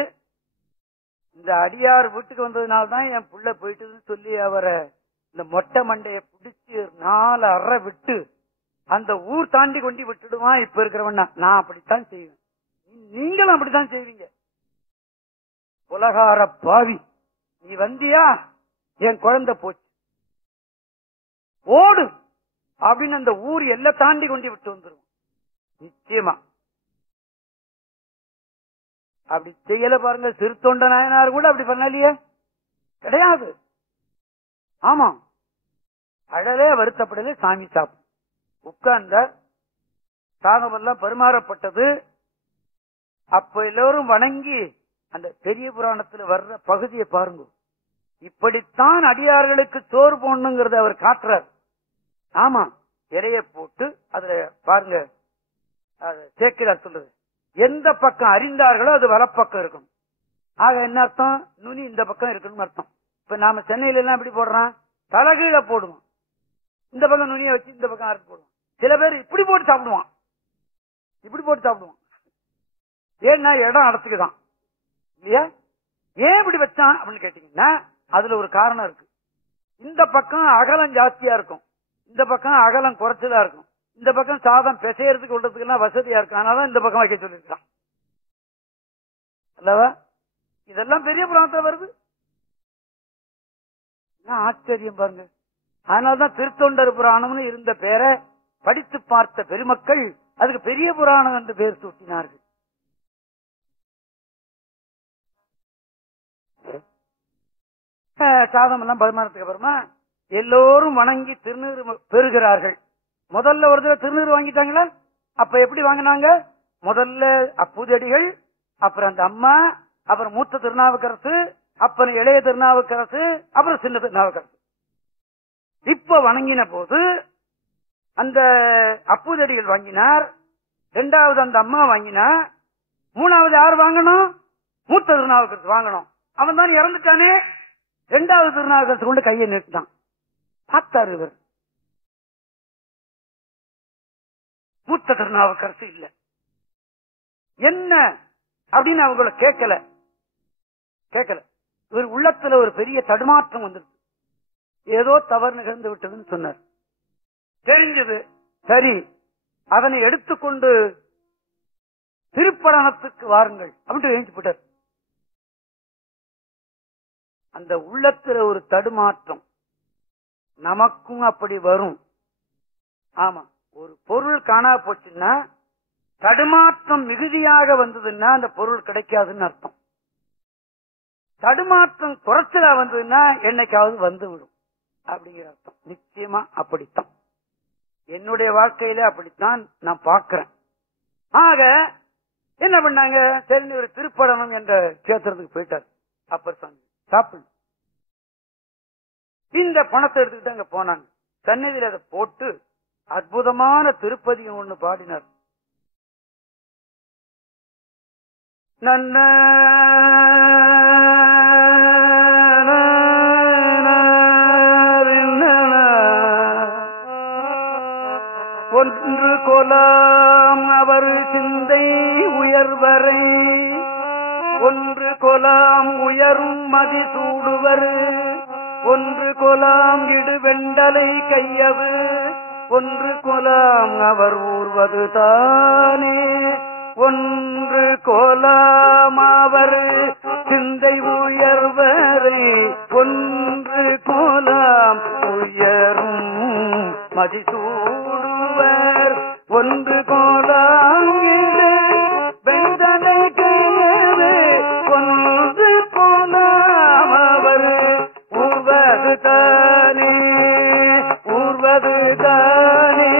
இந்த அடியார் வீட்டுக்கு வந்ததுனால்தான் என் புள்ள போயிட்டதுன்னு சொல்லி அவரை இந்த மொட்டை மண்டைய பிடிச்சு 4 அறை விட்டு அந்த ஊர் தாண்டி கொண்டு விட்டுடுவான். இப்ப இருக்கிறவன் நான் அப்படித்தான் செய்வேன், நீங்களும் அப்படித்தான் செய்வீங்க. உலகார பாவி, நீ வந்தியா, என் குழந்தை போச்சு, ஓடு அப்படின்னு அந்த ஊர் எல்லாம் தாண்டி கொண்டு விட்டு வந்துடும். நிச்சயமா அப்படி செய்யல பாருங்க. சிறுத்தொண்ட நாயனார் கூட அப்படி பண்ணலையே, கிடையாது. ஆமா, அழலே வருத்தப்படல, சாமி சாப்பிடும் உட்கார்ந்த சாகமெல்லாம் பரிமாறப்பட்டது. அப்ப எல்லோரும் வணங்கி அந்த பெரிய புராணத்துல வர்ற பகுதியை பாருங்க. இப்படித்தான் அடியார்களுக்கு சோறு போடணுங்கிறத அவர் காட்டுறார். ஆமா, இலைய போட்டு அதுல பாருங்க, சேக்கிலார் சொல்றது, எந்த பக்கம் அறிந்தார்களோ அது வலப்பக்கம் இருக்கும். ஆக என்ன அர்த்தம், நுனி இந்த பக்கம் இருக்கணும் அர்த்தம். இப்ப நாம சென்னையில எல்லாம் எப்படி போடுறான், தலகீழ போடுவோம், இந்த பக்கம் நுனியை வச்சு இந்த பக்கம் அரைச்சு போடுவோம். சில பேர் இப்படி போட்டு சாப்பிடுவான், இப்படி போட்டு சாப்பிடுவான். ஏன்னா இடம் அடைச்சுக்குதான் இல்லையா. ஏன் இப்படி வச்சான் அப்படின்னு கேட்டீங்கன்னா அதுல ஒரு காரணம் இருக்கு. இந்த பக்கம் அகலம் ஜாஸ்தியா இருக்கும், இந்த பக்கம் அகலம் குறைச்சலா இருக்கும், இந்த பக்கம் சாதம் பிசையறதுக்கு விடுறதுக்கு எல்லாம் வசதியா இருக்கு, அதனாலதான் இந்த பக்கம் வைக்க சொல்லிருக்கான் அல்லவா. இதெல்லாம் பெரிய புராணத்துல வருது. ஆச்சரியம் பாருங்க. அதனாலதான் திருத்தொண்டர் புராணம்னு இருந்த பேரை படித்து பார்த்த பெருமக்கள் அதுக்கு பெரிய புராணம் என்று பேர் சூட்டினார்கள். சாதம் எல்லாம் பரிமாறத்துக்கு அப்புறமா எல்லோரும் வணங்கி திருநீர் பெறுகிறார்கள். முதல்ல ஒரு தடவை திருநீர் வாங்கிட்டாங்களா? அப்ப எப்படி வாங்கினாங்க? முதல்ல அப்பூதடிகள், அப்புறம் அந்த அம்மா, அப்புறம் மூத்த திருநாவுக்கரசு, அப்புறம் இளைய திருநாவுக்கரசு, அப்புறம் சின்ன திருநாவுக்கரசு. இப்ப வணங்கின போது அந்த அப்பூதடிகள் வாங்கினார், இரண்டாவது அந்த அம்மா வாங்கினா, மூணாவது யார் வாங்கணும்? மூத்த திருநாவுக்கரசு வாங்கணும். அவன் தான் இறந்துட்டானே. இரண்டாவது திருநாவுக்கரசு கொண்டு கையை நீட்டான். பார்த்தாரு இவர், மூத்த திருநாவுக்கரசு இல்ல. என்ன அப்படின்னு அவங்கள கேட்கல. இவர் உள்ளத்துல ஒரு பெரிய தடுமாற்றம் வந்துருச்சு. ஏதோ தவறு நிகழ்ந்து விட்டதுன்னு சொன்னார். தெரிஞ்சது. சரி, அதனை எடுத்துக்கொண்டு திருப்பரணத்துக்கு வாருங்கள் அப்படின்னு எழுந்து போட்டார். அந்த உள்ளத்துல ஒரு தடுமாற்றம் நமக்கும் அப்படி வரும். ஆமா, ஒரு பொருள் காணா போச்சுன்னா தடுமாற்றம் மிகுதியாக வந்ததுன்னா அந்த பொருள் கிடைக்காதுன்னு அர்த்தம். தடுமாற்றம் குறைச்சலா வந்ததுன்னா என்னைக்காவது வந்துவிடும் அப்படிங்கிற அர்த்தம். நிச்சயமா அப்படித்தான் என்னுடைய வாழ்க்கையில அப்படித்தான் நான் பார்க்கிறேன். ஆக என்ன பண்ணாங்க, சரி ஒரு திருப்படனம் என்ற கேத்திரத்துக்கு போயிட்டார். அப்பர் சாமி சாப்பிடு, இந்த பணத்தை எடுத்துக்கிட்டு அங்க போனாங்க. சன்னதியில் அதை போட்டு அற்புதமான திருப்பதியும் ஒண்ணு பாடினார். நன்ன ஒன்று கொலாம் அவர் சிந்தை உயர்வரை, ஒன்று கொலாம் உயரும் மதி சூடுவர், ஒன்று கொலாம் இடுவெண்டலை கையவு, ஒன்று கொலாம் அவர் ஊர்வது தானே, ஒன்று கொலாம் அவர் சிந்தை உயர்வரை, ஒன்று கொலாம் உயரும் மதிசூடுவர், ஒன்று கொலாம் வெண்டலை கையவு, ஒன்று கொலாம் அவர் ஊர்வது தானே, ஊர்வது தானே,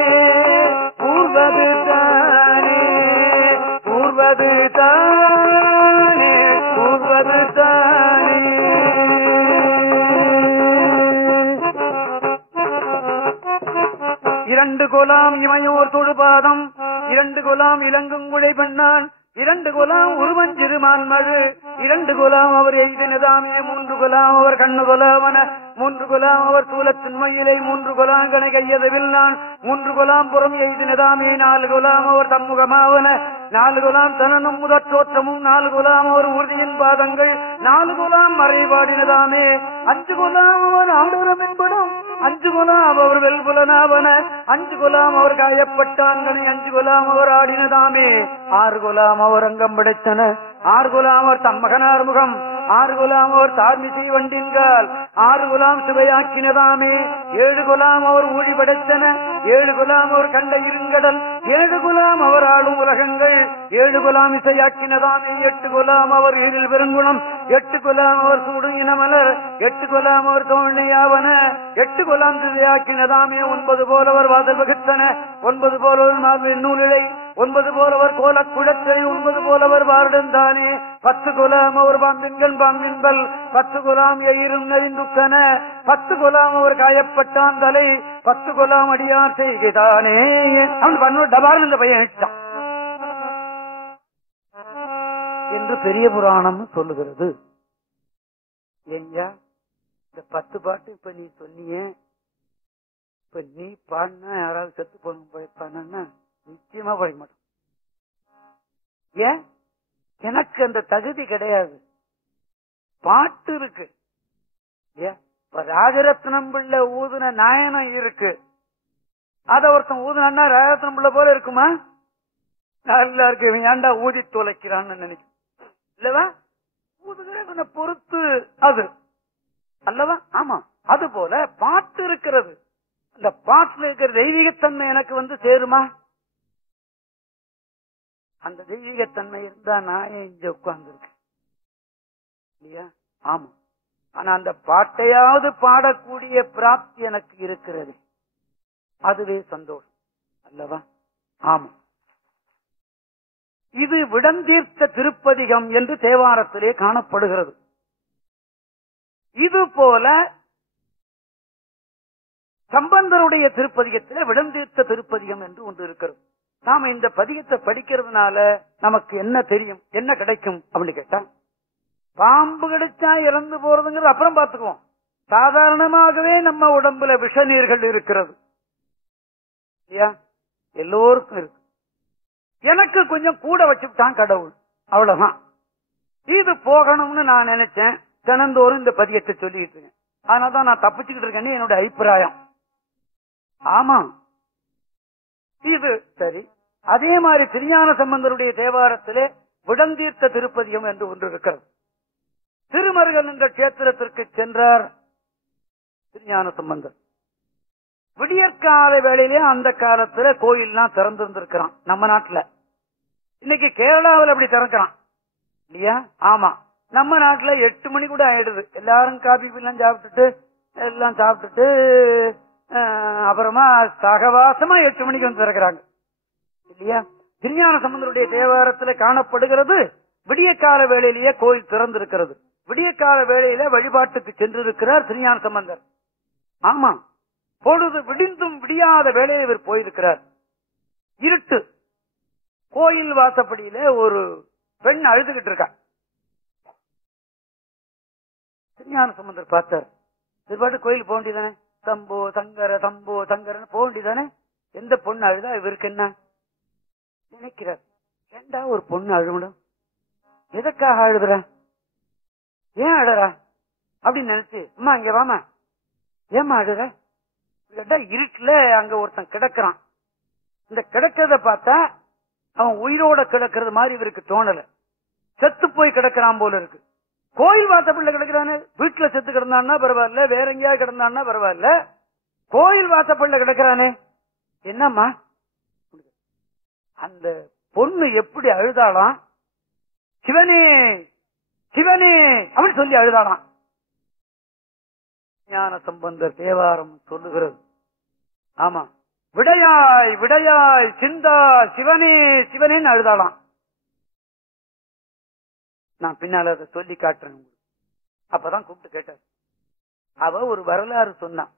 ஊர்வது தானே, ஊர்வது தானே, ஊர்வது தானே. இரண்டு கொலாம் இமையோர் தொழுபாதம், இரண்டு கொலாம் இலங்குங்குழை பெண்ணான், இரண்டு கொலாம் உருவஞ்சிறுமான் மழு, இரண்டு கொலாம் அவர் எய்தினதாமே, மூன்று கொலாம் அவர் கண்ணு கொலாவன, மூன்று குலாம் அவர் சூலத்தின் மயிலை, மூன்று குலாம் கணை கையதவில் நான், மூன்று குலாம் புறம் எய்தினதாமே, நாலு குலாம் அவர் தம்முகமாவன, நாலு குலாம் தனனும் முதற் தோற்றமும், நாலு குலாம் அவர் உறுதியின் பாதங்கள், நாலு குலாம் மறைபாடினதாமே, அஞ்சு குலாம் அவர் ஆடுரம் என்படும், அஞ்சு குலாம் அவர் வெல்புலனாவன, அஞ்சு குலாம் அவர் காயப்பட்டான்கனை, அஞ்சு குலாம் அவர் ஆடினதாமே, ஆறு குலாம் அவர் அங்கம் படைத்தன, ஆறு குலாம் அவர் தம்மகனார் முகம், ஆறு குலாம் அவர் தார்மிசை வண்டின்கால், ஆறு குலாம் சுவையாக்கினதாமே, ஏழு குலாம் அவர் ஊழி படைத்தன, ஏழு குலாம் அவர் கண்ட இருங்கடல், ஏழு குலாம் அவர் ஆளும் உலகங்கள், ஏழு குலாம் இசையாக்கினதாமே, எட்டு குலாம் அவர் ஈரில் பெருங்குணம், எட்டு குலாம் அவர் சூடும் இனமலர், எட்டு குலாம் அவர் தோழ்னையாவன, எட்டு குலாம் திசையாக்கினதாமே, ஒன்பது போலவர் வாசல் வகுத்தன, ஒன்பது போலவர் நூலிலை, ஒன்பது போலவர் கோல குளத்தை, ஒன்பது போலவர் வாருடன்தானே, பத்து குலாம் அவர் பாம்பின்கள் பாம்பின்பல், பத்து குலாம் எயிரும் நெறிந்துக்கன, பத்து குலாம் அவர் காயப்பட்டான் தலை, பத்து குலாம் அடியார் செய்கிறானே. அவன் பண்ண டபால் இந்த பையன் இட்டான் என்று பெரிய புராணம் சொல்லுகிறது. ஏங்கயா இந்த 10 பாட்டு இப்ப நீ சொன்னியே, இப்ப நீ பாடினா யாராவது செத்து போன நிச்சயமா படிக்க மாட்டோம். ஏன்? எனக்கு அந்த தகுதி கிடையாது. பாட்டு இருக்கு. இப்ப ராஜரத்னம் பிள்ளை ஊதுன நாயனம் இருக்கு. அத ஒருத்தன் ஊதுனா ராஜரத்னம் பிள்ளை போல இருக்குமா? நல்லா இருக்கு. ஏன்டா ஊதி தொலைக்கிறான்னு நினைக்கும் இல்லவா? ஊதுகிற பொறுத்து அது அல்லவா? ஆமா. அது போல பாட்டு இருக்கிறது. அந்த பாட்டுல இருக்கிற தெய்வீகத்தன்மை எனக்கு சேருமா? அந்த தெய்வீகத்தன்மை இருந்தா நான் இங்க உட்கார்ந்து இருக்கேன் இல்லையா? ஆமா. ஆனா அந்த பாட்டையாவது பாடக்கூடிய பிராப்தி எனக்கு இருக்கிறது. அதுவே சந்தோஷம் அல்லவா? ஆமா. இது விடந்தீர்த்த திருப்பதிகம் என்று தேவாரத்திலே காணப்படுகிறது. இது போல சம்பந்தருடைய திருப்பதிகத்திலே விடந்தீர்த்த திருப்பதிகம் என்று ஒன்று இருக்கிறது. நாம இந்த பதிகத்தை படிக்கிறதுனால நமக்கு என்ன தெரியும், என்ன கிடைக்கும் அப்படின்னு கேட்டா, பாம்பு கிடைச்சா இறந்து போறதுங்கிறது அப்புறம் பார்த்துக்குவோம். சாதாரணமாகவே நம்ம உடம்புல விஷ நீர்கள் இருக்கிறது இல்லையா? எல்லோருக்கும் இருக்கு. எனக்கு கொஞ்சம் கூட வச்சுட்டான் கடவுள், அவ்வளவுதான். இது போகணும்னு நான் நினைச்சேன். தினந்தோறும் இந்த பதிகத்தை சொல்லிட்டு இருக்கேன். அதனாலதான் நான் தப்பிச்சுக்கிட்டு இருக்கேன்னு என்னோட அபிப்பிராயம். ஆமா, இது சரி. அதே மாதிரி திருஞான சம்பந்தருடைய தேவாரத்திலே விடந்தீர்த்த திருப்பதிகம் என்று ஒன்று இருக்கிறது. திருமருகல் என்ற கஷேத்திரத்திற்கு சென்றார் திருஞான சம்பந்தர். விடியற்கால வேளையிலே அந்த காலத்துல கோயில்லாம் திறந்திருந்திருக்கிறான் நம்ம நாட்டுல. இன்னைக்கு கேரளாவில் அப்படி திறக்கிறான் இல்லையா? ஆமா. நம்ம நாட்டுல 8 மணி கூட ஆயிடுது. எல்லாரும் காபி எல்லாம் சாப்பிட்டுட்டு அப்புறமா சகவாசமா 8 மணிக்கு வந்து திறக்கிறாங்க இல்லையா? திருஞான சம்பந்தருடைய தேவாரத்துல காணப்படுகிறது. விடிய கால வேளையிலேயே கோயில் திறந்திருக்கிறது. விடிய கால வேளையில வழிபாட்டுக்கு சென்றிருக்கிறார் திருஞான சம்பந்தர். ஆமா. பொழுது விடிந்தும் விடியாத வேளையில் இவர் போயிருக்கிறார். இருட்டு. கோயில் வாசப்படியில ஒரு பெண் அழுதுகிட்டு இருக்கா. திருஞான சம்பந்தர் பார்த்தார். இவ்வாட்டு கோயில் போக வேண்டியதானே, தம்போ சங்கரன்னு போக வேண்டியதானே. எந்த பொண்ணு அழுதா இவருக்கு என்ன நினைக்கிறார்? ஏண்டா ஒரு பொண்ணு அழுவிடும், எதற்காக அழுதுற, ஏன் அழுறா அப்படின்னு நினைச்சு, அம்மா இங்க வாமா, ஏமா அழுற கேட்டா, இருட்டுல அங்க ஒருத்தன் கிடக்கிறான். இந்த கிடக்கிறத பார்த்தா அவன் உயிரோட கிடக்கிறது மாதிரி இவருக்கு தோணல. செத்து போய் கிடக்கிறான் போல இருக்கு. கோயில் வாசப்படில கிடக்கிறானே. வீட்டுல செத்து கிடந்தான்னா பரவாயில்ல, வேற எங்கேயாவது கிடந்தான்னா பரவாயில்ல, கோயில் வாசப்படில கிடக்கிறானே என்னம்மா? அந்த பொண்ணு எப்படி அழுதாளாம், சிவனே சிவனே அப்படின்னு சொல்லி அழுதாளாம். ஞான சம்பந்தர் தேவாரம் சொல்லுகிறது. ஆமா. விடையாய் விடையாய் சிந்தா சிவனே சிவனேன்னு அழுதாளாம். நான் பின்னால அதை சொல்லி காட்டுறேன். அப்பதான் கூப்பிட்டு கேட்டார். அவ ஒரு வரலாறு சொன்னான்.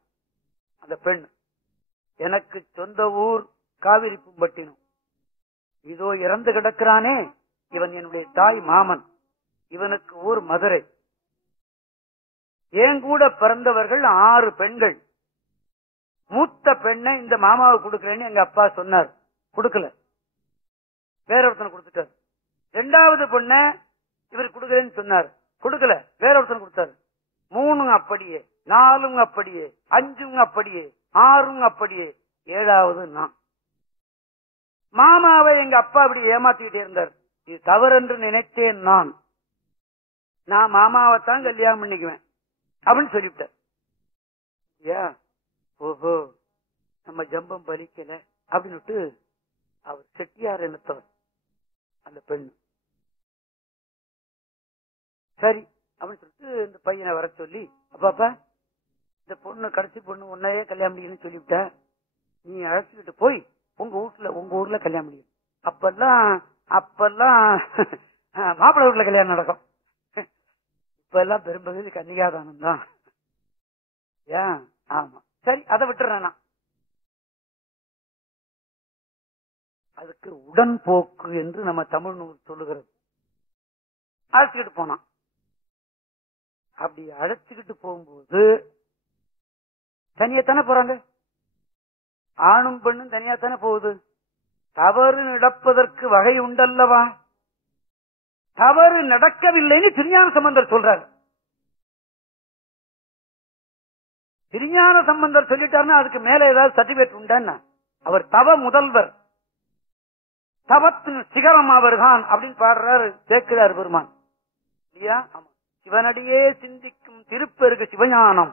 அந்த பெண், எனக்கு சொந்த ஊர் காவிரி பூம்பட்டினம், இதோ இறந்து கிடக்கிறானே இவன் என்னுடைய தாய் மாமன், இவனுக்கு ஊர் மதுரை. என் கூட பிறந்தவர்கள் 6 பெண்கள். மூத்த பெண்ணை இந்த மாமாவை கொடுக்கறேன்னு எங்க அப்பா சொன்னார், கொடுக்கல, வேற ஒருத்தனை கொடுத்துட்டார். 2வது பொண்ண இவர் கொடுக்கறேன்னு சொன்னார், கொடுக்கல, வேற ஒருத்தனை கொடுத்தாரு. 3 அப்படியே, 4 அப்படியே, 5 அப்படியே, 6 அப்படியே, 7வது நான். மாமாவை எங்க அப்பா அப்படி ஏமாத்திக்கிட்டே இருந்தார். இது தவறு என்று நினைத்தேன் நான் மாமாவைத்தான் கல்யாணம் பண்ணிக்குவேன் அப்படின்னு சொல்லிவிட்டார். ஓஹோ நம்ம ஜம்பம் பலிக்கல அப்படின்னு அவர் செட்டியார் இனத்தவர் அந்த பெண். சரி அப்படின்னு சொல்லிட்டு இந்த பையனை வர சொல்லி, அப்பாப்பா இந்த பொண்ணு கடைசி பொண்ணு உன்னையே கல்யாணம் பண்ணிக்கணும்னு சொல்லிவிட்ட, நீ அழைச்சிக்கிட்டு போய் உங்க ஊர்ல கல்யாணம் பண்ணிக்க. அப்பெல்லாம் மாப்பிள்ளை வீட்டுல கல்யாணம் நடக்கும். இப்ப எல்லாம் பெரும்பகுதி கன்னிகாதானம் தான். ஏன்? ஆமா, சரி அதை விட்டுறேன். அதுக்கு உடன்போக்கு என்று நம்ம தமிழ் நூல் சொல்லுகிறது. அழைச்சுக்கிட்டு போனான். அப்படி அழைச்சுக்கிட்டு போகும்போது தனியாத்தானே போறாங்க, ஆணும் பெண்ணும் தனியாத்தானே போகுது. தவறு நடப்பதற்கு வகை உண்டல்லவா? தவறு நடக்கவில்லைன்னு திருஞான சம்பந்தர் சொல்றாரு. திருஞான சம்பந்தர் சொல்லிட்டாருன்னா அதுக்கு மேல ஏதாவது சர்டிபிகேட் உண்டா? அவர் தவ முதல்வர், தவத்தின் சிகரம் அவர்தான் அப்படின்னு பாடுறாரு சேக்கிழார் பெருமான் இல்லையா? சிவனடியே சிந்திக்கும் திருப்பெருகு சிவஞானம்,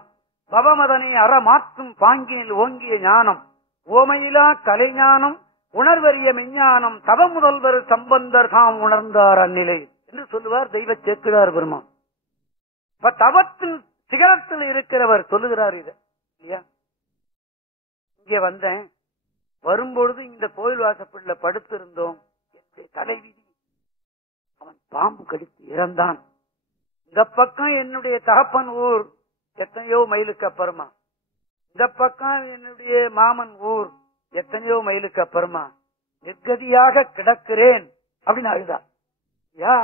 பவமதனை அறமாற்றும் பாங்கினில் ஓங்கிய ஞானம், ஓமையிலா கலைஞானம், உணர்வறிய மெஞ்ஞானம், தவ முதல்வர் சம்பந்தர் தாம் உணர்ந்தார் அந்நிலை என்று சொல்லுவார் தெய்வ சேக்கிழார் பெருமான். இப்ப தவத்தின் சிகரத்தில் இருக்கிறவர் சொல்லுகிறார் இது இல்லையா? இங்கே வந்தேன், வரும்பொழுது இந்த கோயில் வாசப்படில படுத்திருந்தோம், தலைவிதி அவன் பாம்பு கடித்து இறந்தான். இந்த பக்கம் என்னுடைய தகப்பன் ஊர் எத்தனையோ மைலுக்கு அப்புறமா, இந்த பக்கம் என்னுடைய மாமன் ஊர் எத்தனையோ மைலுக்கு அப்புறமா, நிர்கதியாக கிடக்கிறேன் அப்படின்னு அழுதா. யா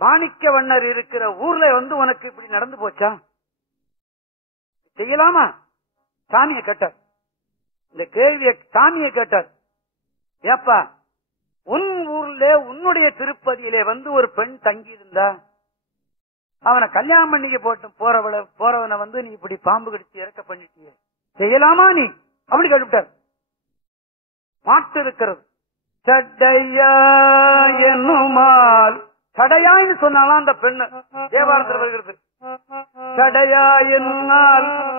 மாணிக்க வண்ணர் இருக்கிற ஊர்ல உனக்கு இப்படி நடந்து போச்சா, செய்யலாமா? சாமியை கேட்டார். இந்த கேள்வியை சாமியை கேட்டார். ஏப்பா உன் ஊர்ல உன்னுடைய திருப்பதியிலே ஒரு பெண் தங்கி இருந்தா, அவனை கல்யாணம் பண்ணிக்க போறவனை நீ இப்படி பாம்பு கடிச்சு இறக்க பண்ணிட்டிய, செய்யலாமா நீ அப்படி கேட்டுட்டார். பாட்டு இருக்கிறது, சடையா என்னுமால், சடையான்னு சொன்னாலும் அந்த பெண்ணு தேவாரத்தில் வருகிறது. சடையா எனும்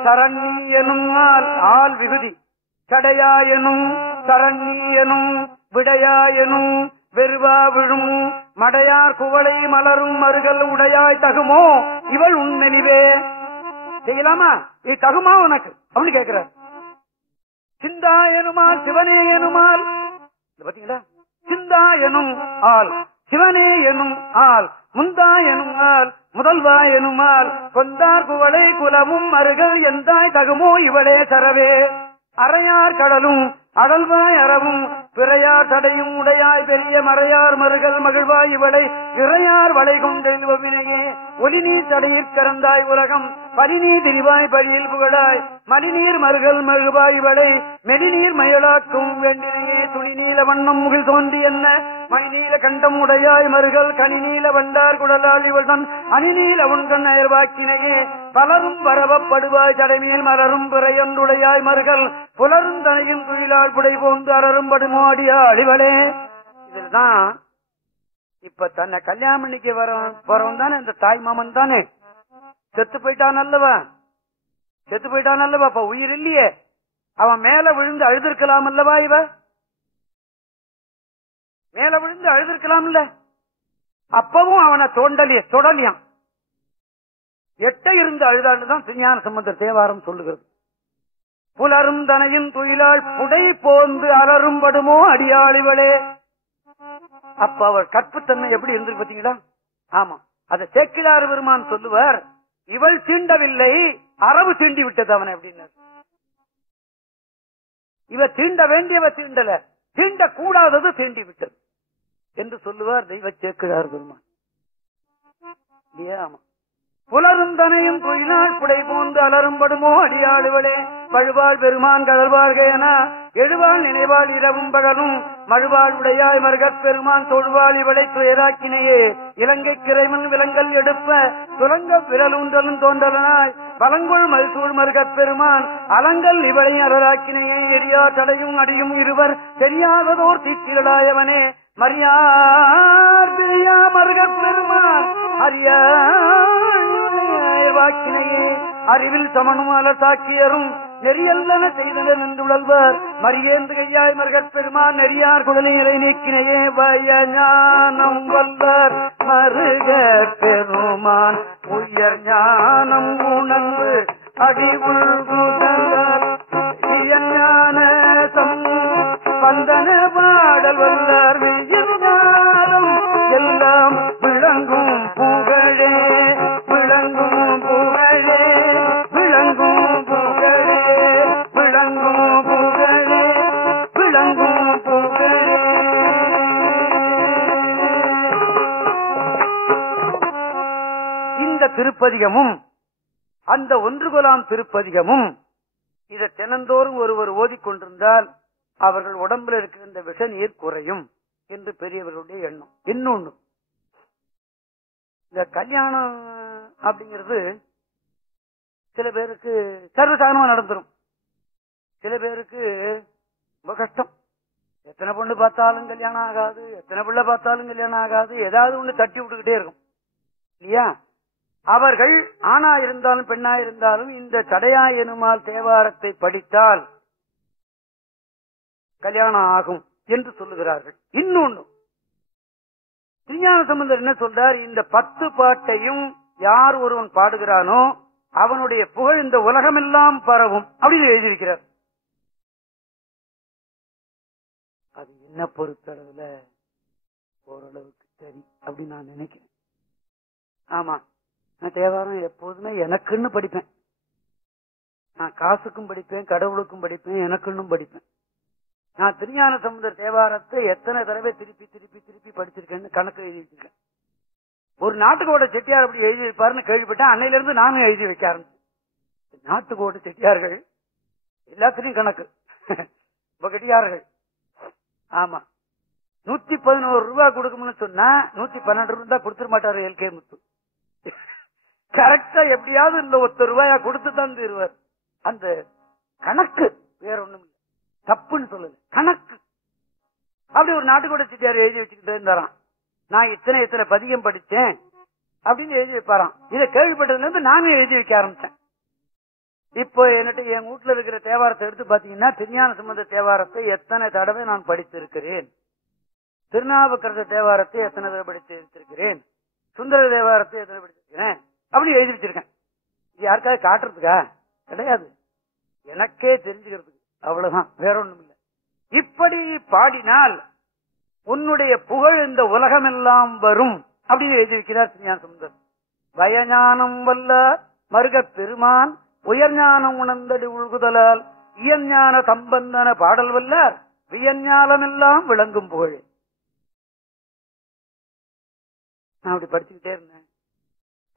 சரண்ணி எனும் ஆள் விகுதி, சடையா எனும் சரண்ணி எனும் விடையா எனும் வெறுவா விழும் மடையார் குவளை மலரும் மருகல் உடையாய் தகுமோ இவள் உன்னெளிவே, செய்யலாமா இது தகுமா உனக்கு அப்படின்னு கேட்கிறார். சிந்தா எனுமால் சிவனே எனுமால், பாத்தீங்களா? சிந்தா எனும் ஆள், சிவனே எனும் ஆள், முந்தா எனும் ஆள், முதல்வா எனும் ஆள், கொந்தார் குவளை குலமும் மருகல் எந்தாய் தகுமோ இவளே சரவே, அறையார் கடலும் அடல்வாய் அறவும் பிறையார் தடையும் உடையாய் பெரிய மறையார் மருகல் மகிழ்வாய் இவளை இறையார் வளை கொண்டெழுவினையே, ஒலிநீர் தடையிற் கறந்தாய் உலகம் பரிநீர் திரிவாய் பழியில் புகழாய், மலிநீர் மருகல் மகிழ்வாய் இவளை மெடிநீர் மயலாக்கும் வேண்டினையே, துணி நீல வண்ணம் முகில் தோன்றி என்ன மணிநீல கண்டம் உடையாய் மருகல் கனிநீல வண்டார் குடலால் இவள் தன் அணிநீல உண்கண் அயர்வாக்கினையே, பலரும் வரவப்படுவாய் தடைமேல் மலரும் பிறையொன்றுடையாய் மருகல் புலரும் தனையும் துயிலால் புடை போந்து அலரும் படுமோடியா அழிவளே. இதுதான் இப்ப தன்னை கல்யாணம் பண்ணிக்க வரவன் தானே இந்த தாய் மாமன் தானே, செத்து போயிட்டான் அல்லவா, செத்து போயிட்டான் அல்லவா, அப்ப உயிர் இல்லையே, அவன் மேல விழுந்து அழுதிருக்கலாம் அல்லவா, இவ மேல விழுந்து அழுதிருக்கலாம் இல்ல, அப்பவும் அவனை தொடலியான் எட்ட இருந்து அழுதாண்டுதான் திருஞான சம்பந்தர் தேவாரம் சொல்லுகிறது. புலரும் தனையும் துயிலாள் புடை போந்து அலரும் படுமோ அடியாளிவளே. அப்ப அவர் கற்புத்தன்மை எப்படி இருந்திருக்கு பாத்தீங்களா? ஆமா, அதை சேக்கிழார் பெருமான் சொல்லுவார், இவள் தீண்டவில்லை அரபு தீண்டி விட்டது அவனை அப்படின்னு. இவ தீண்ட வேண்டியவ தீண்டல, தீண்ட கூடாதது தீண்டி விட்டது என்று சொல்லுவார் தெய்வ சேக்கிழார் பெருமான். ஆமா. புலருந்தனையும் குயிலால் புடை போந்து அலரும்படுமோ அடியாளுவளே பழுவாள் பெருமான் கடல்வாழ்கையனா எழுவாள் நினைவாள் இரவும் பகலும் மழுவாள் உடையாய் மருகப் பெருமான் தொழுவாள் இவளை துயராக்கினையே இலங்கை கிரைமன் விலங்கல் எடுப்ப துலங்க விரலூன்றலும் தோன்றலனாய் பலங்கொள் மல்சூழ் மருகப் பெருமான் அலங்கல் இவளை அறராக்கினையே எரியா தடையும் அடியும் இருவர் தெரியாததோர் தீச்சிகளாயவனே மரியார் பிரியா மருகப் பெருமான் அரியா வாக்கினையே அறிவில் சமனும் அலசாக்கியரும் நெறியல்லன செய்தனர் நின்றுழல்வர் மரியேந்து கையாய் மருகப் பெருமான் நெறியார் குடலை நீக்கினையே வயஞானம் வல்லர் மருகப் பெருமான் உயர் ஞானம் உணர்ந்து அடி உள்குதலர் ஞான வந்தன பாடல் வல்லர் ஞானம் எல்லாம் விளங்கும் புகழே விளங்கும் புகழே விளங்கும் புகழே விளங்கும் புகழே விளங்கும் புகழே. இந்த திருப்பதிகமும் அந்த ஒன்றுகொலாம் திருப்பதிகமும் இதை தினந்தோறும் ஒருவர் ஓதிக்கொண்டிருந்தால் அவர்கள் உடம்புல இருக்கிற இந்த விஷ நீர் குறையும் என்று பெரியவர்களுடைய எண்ணம். இன்னொன்னு, இந்த கல்யாணம் அப்படிங்கிறது சில பேருக்கு சர்வசாதாரணமா நடந்துரும், சில பேருக்கு ரொம்ப கஷ்டம். எத்தனை பொண்ணு பார்த்தாலும் கல்யாணம் ஆகாது, எத்தனை பிள்ளை பார்த்தாலும் கல்யாணம் ஆகாது, ஏதாவது ஒண்ணு தட்டி விட்டுக்கிட்டே இருக்கும் இல்லையா? அவர்கள் ஆணா இருந்தாலும் பெண்ணா இருந்தாலும் இந்த சடையா எனுமால் தேவாரத்தை படித்தால் கல்யாணம் ஆகும் என்று சொல்லுகிறார்கள். இன்னொன்னு, திருஞான சம்பந்தர் என்ன சொல்றார், இந்த 10 பாட்டையும் யார் ஒருவன் பாடுகிறானோ அவனுடைய புகழ் இந்த உலகமெல்லாம் பரவும் அப்படின்னு எழுதியிருக்கிறார். அது என்ன பொறுத்தளவுல ஓரளவுக்கு சரி அப்படின்னு நான் நினைக்கிறேன். ஆமா, நான் தேவாரம் எப்போதுமே எனக்குன்னு படிப்பேன். நான் காசுக்கும் படிப்பேன், கடவுளுக்கும் படிப்பேன், எனக்குன்னு படிப்பேன். நான் திருஞான சம்பந்தர் தேவாரத்தை எத்தனை தடவை திருப்பி திருப்பி திருப்பி படிச்சிருக்கேன்னு கணக்கு எழுதி வச்சிருக்கேன். ஒரு நாட்டுக்கோட செட்டியார் அப்படி எழுதி வைப்பாருன்னு கேள்விப்பட்டேன். அன்னையில இருந்து நானும் எழுதி வைக்க ஆரம்பிச்சேன். நாட்டுக்கோட செட்டியார்கள் எல்லாத்திலையும் கணக்கு கெட்டியார்கள். ஆமா, 111 ரூபாய் கொடுக்கணும்னு சொன்னா 112 ரூபாய் கொடுத்துட மாட்டாரு எல்கே முத்து. கரெக்டா எப்படியாவது இல்ல 1 ரூபாயா கொடுத்துதான் தருவார். அந்த கணக்கு வேற ஒண்ணும் இல்லை, தப்புன்னு சொல்லல, கணக்கு. அப்படி ஒரு நாட்டுக்கோட செட்டியார் எழுதி வச்சுக்கிட்டு இருந்தாராம், நான் இத்தனை பதிகம் படிச்சேன் அப்படின்னு எழுதி வைப்பாராம். இதை கேள்விப்பட்டதுல இருந்து நானும் எழுதி வைக்க ஆரம்பிச்சேன். இப்போ என்னட்டு என் வீட்டுல இருக்கிற தேவாரத்தை எடுத்து பாத்தீங்கன்னா திருஞான சம்பந்த தேவாரத்தை எத்தனை தடவை நான் படித்திருக்கிறேன், திருநாவுக்கரசு தேவாரத்தை எத்தனை தடவை படித்திருக்கிறேன், சுந்தர தேவாரத்தை எத்தனை படிச்சிருக்கிறேன் அப்படி எழுதி வச்சிருக்கேன். இது யாருக்காவது காட்டுறதுக்கா? கிடையாது, எனக்கே தெரிஞ்சுக்கிறதுக்கு. அவ்வளவுதான், வேற ஒண்ணும் இல்லை. இப்படி பாடினால் உன்னுடைய புகழ் இந்த உலகமெல்லாம் வரும் அப்படின்னு எழுதி வைக்கிறார் திருஞான சம்பந்தர். பயஞானம் வல்ல மருகப் பெருமான் உயர்ஞானம் உணர்ந்தடி உள்குதலால் இயஞ்ஞான சம்பந்தன பாடல் வல்லார் வியஞ்ஞானம் எல்லாம் விளங்கும் புகழ். நான் அப்படி படிச்சுக்கிட்டே இருந்தேன்.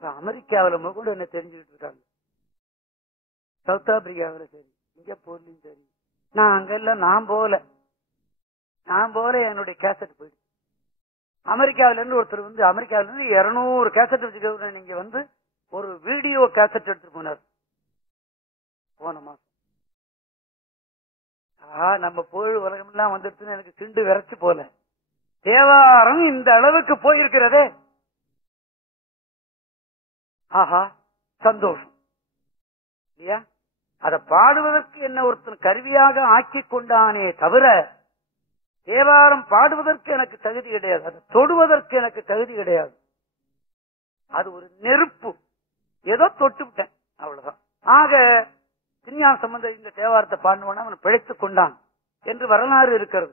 அமெரிக்காவில கூட என்ன தெரிஞ்சுக்கிட்டு இருக்காங்க, சவுத் ஆப்பிரிக்காவில சரி, சிங்கப்பூர்லயும் சரி. நான் அங்கெல்லாம் நான் போல என்னுடைய கேசட் போயிடுச்சு. அமெரிக்காவில இருந்து ஒருத்தர் வந்து அமெரிக்காவில இருந்து 200 கேசட் வச்சுக்க நீங்க வந்து ஒரு வீடியோ கேசட் எடுத்துட்டு போனார் போன மாசம். நம்ம புகழ் உலகம் எல்லாம் வந்துருச்சுன்னு எனக்கு சிண்டு விரைச்சு போல. தேவாரம் இந்த அளவுக்கு போயிருக்கிறதே, ஆஹா சந்தோஷம் இல்லையா? அதை பாடுவதற்கு என்ன ஒருத்தன் கருவியாக ஆக்கி கொண்டானே தவிர தேவாரம் பாடுவதற்கு எனக்கு தகுதி கிடையாது, அதை தொடுவதற்கு எனக்கு தகுதி கிடையாது. அது ஒரு நெருப்பு, ஏதோ தொட்டு விட்டேன் அவ்வளவுதான். ஆக திருஞான சம்பந்தர் இந்த தேவாரத்தை பாடுவான அவன் பிழைத்துக் கொண்டான் என்று வரலாறு இருக்கிறது.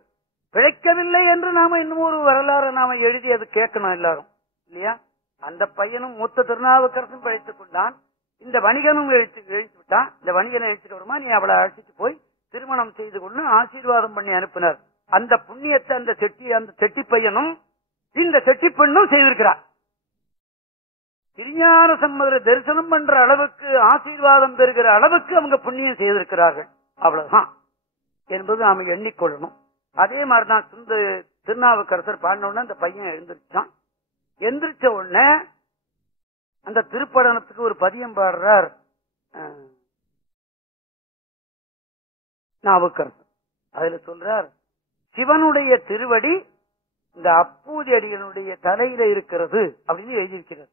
பிழைக்கவில்லை என்று நாம இன்னும் ஒரு வரலாறு நாம எழுதி அது கேட்கணும் எல்லாரும் இல்லையா? அந்த பையனும் மூத்த திருநாவுக்கரசும் பிழைத்துக் கொண்டான், இந்த வணிகனும் எழுத்து விட்டான். இந்த வணிகனை எழுச்சிட்டு வருமா, நீ அவளை அழைச்சிட்டு போய் திருமணம் செய்து கொண்டு ஆசீர்வாதம் பண்ணி அனுப்பினார். அந்த புண்ணியத்தை அந்த செட்டி பையனும் இந்த செட்டி பெண்ணும் செய்திருக்கிறார். திருஞான சம்பந்தரை தரிசனம் பண்ற அளவுக்கு ஆசீர்வாதம் பெறுகிற அளவுக்கு அவங்க புண்ணியம் செய்திருக்கிறார்கள். அவ்வளவுதான் என்பது நாம எண்ணிக்கொள்ளணும். அதே மாதிரிதான் திருநாவுக்கரசர் பாடின அந்த பையன் எழுந்திருச்சான். எந்திரிச்ச உடனே அந்த திருப்படனத்துக்கு ஒரு பதியம் பாடுறார் நாவுக்கரசர். அதுல சொல்றார், சிவனுடைய திருவடி இந்த அப்பூதி அடிகளுடைய தலையில இருக்கிறது அப்படின்னு எழுதியிருக்கிறார்.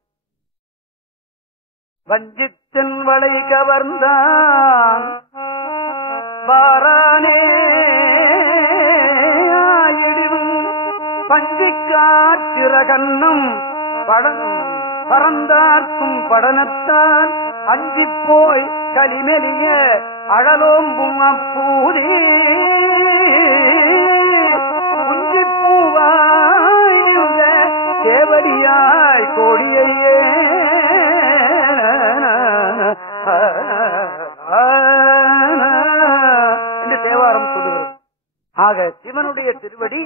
வஞ்சித்தின் வளை கவர்ந்தான் வாரானே ஆயிடும் பஞ்சிக்காற்றிரகன்னும் பறந்தார்க்கும் படனத்தான் அஞ்சிப் போய் களிமெலிய அழலோம்பும் அப்பூதே குஞ்சிப்பூவாய் தேவடியாய் கோடியையே என்று தேவாரம் சொல்லுகிறது. ஆக சிவனுடைய திருவடி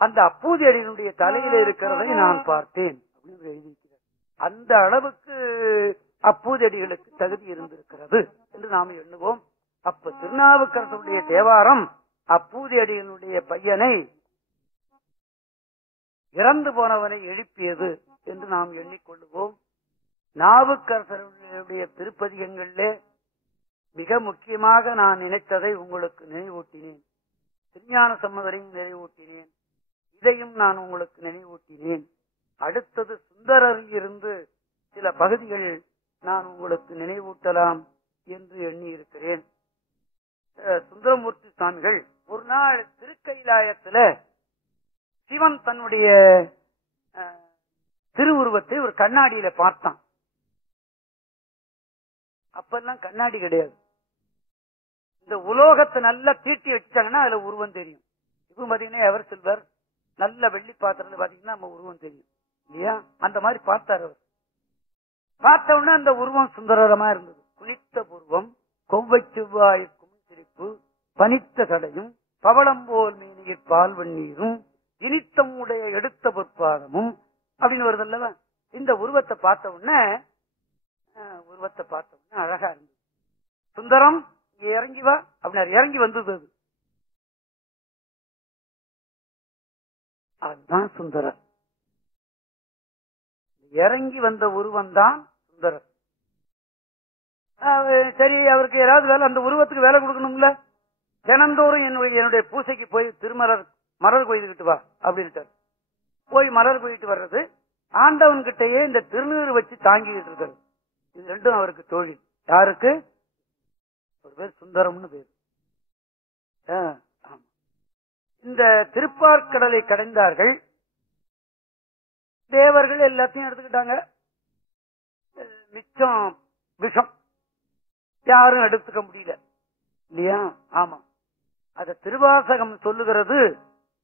அந்த அப்பூதி அடியினுடைய தலையில இருக்கிறதை நான் பார்த்தேன் அப்படின்னு எழுதியிருக்கிறார். அந்த அளவுக்கு அப்பூதி அடிகளுக்கு தகுதி இருந்திருக்கிறது என்று நாம் எண்ணுவோம். அப்ப திருநாவுக்கரசருடைய தேவாரம் அப்பூதி அடிகளுடைய பையனை, இறந்து போனவனை எழுப்பியது என்று நாம் எண்ணிக்கொள்ளுவோம். நாவுக்கரசருடைய திருப்பதிகங்களிலே மிக முக்கியமாக நான் நினைத்ததை உங்களுக்கு நினைவூட்டினேன். திருஞான சம்பந்தரையும் நினைவூட்டினேன். இதையும் நான் உங்களுக்கு நினைவூட்டினேன். அடுத்தது சுந்தரரில் இருந்து சில பகுதிகள் நான் உங்களுக்கு நினைவூட்டலாம் என்று எண்ணி இருக்கிறேன். சுந்தரமூர்த்தி சுவாமிகள் ஒரு நாள் திருக்கைலாயத்துல சிவன் தன்னுடைய திருவுருவத்தை ஒரு கண்ணாடியில பார்த்தான். அப்பெல்லாம் கண்ணாடி கிடையாது. இந்த உலோகத்தை நல்லா தீட்டி வச்சாங்கன்னா அதுல உருவம் தெரியும். இப்ப பாத்தீங்கன்னா எவர் சில்வர் நல்ல வெள்ளி பாத்திரத்துல பாத்தீங்கன்னா நம்ம உருவம் தெரியும் இல்லையா? அந்த மாதிரி பார்த்தாரு அவர். பார்த்த உடனே அந்த உருவம் சுந்தரமா இருந்தது. குனித்த பூர்வம், கொவ்வை செவ்வாய் சிரிப்பு, பனித்த கடையும், பவளம் போல் மீனியில் பால் வெந்நீரும், இனித்தம் உடைய எடுத்த பொற்பாதமும் அப்படின்னு வருது அல்லவா? இந்த உருவத்தை பார்த்த உடனே அழகா இருந்தது. சுந்தரம் இறங்கி வா அப்படின்னாரு. இறங்கி வந்தது. அதுதான் சுந்தரர். இறங்கி வந்த உருவம் தான் சுந்தரர். சரி, அவருக்கு ஏதாவது வேலை, அந்த உருவத்துக்கு வேலை கொடுக்கணும்ல. தினந்தோறும் என்னுடைய பூசைக்கு போய் மலர் கொய்துகிட்டு வா அப்படின்ட்டு போய் மலர் கொய்து வர்றது, ஆண்டவன் கிட்டயே இந்த திருநீறு வச்சு தாங்கிட்டு இருக்கிறது. இது ரெண்டும் அவருக்கு தொழில். யாருக்கு? ஒரு பேர் சுந்தரம்னு பேர். இந்த திருப்பார்கடலை கடைந்தார்கள். தேவர்கள் எல்லாத்தையும் எடுத்துக்கிட்டாங்க. மிச்சம் விஷம் யாரும் எடுத்துக்க முடியல இல்லையா? ஆமா, அத திருவாசகம் சொல்லுகிறது.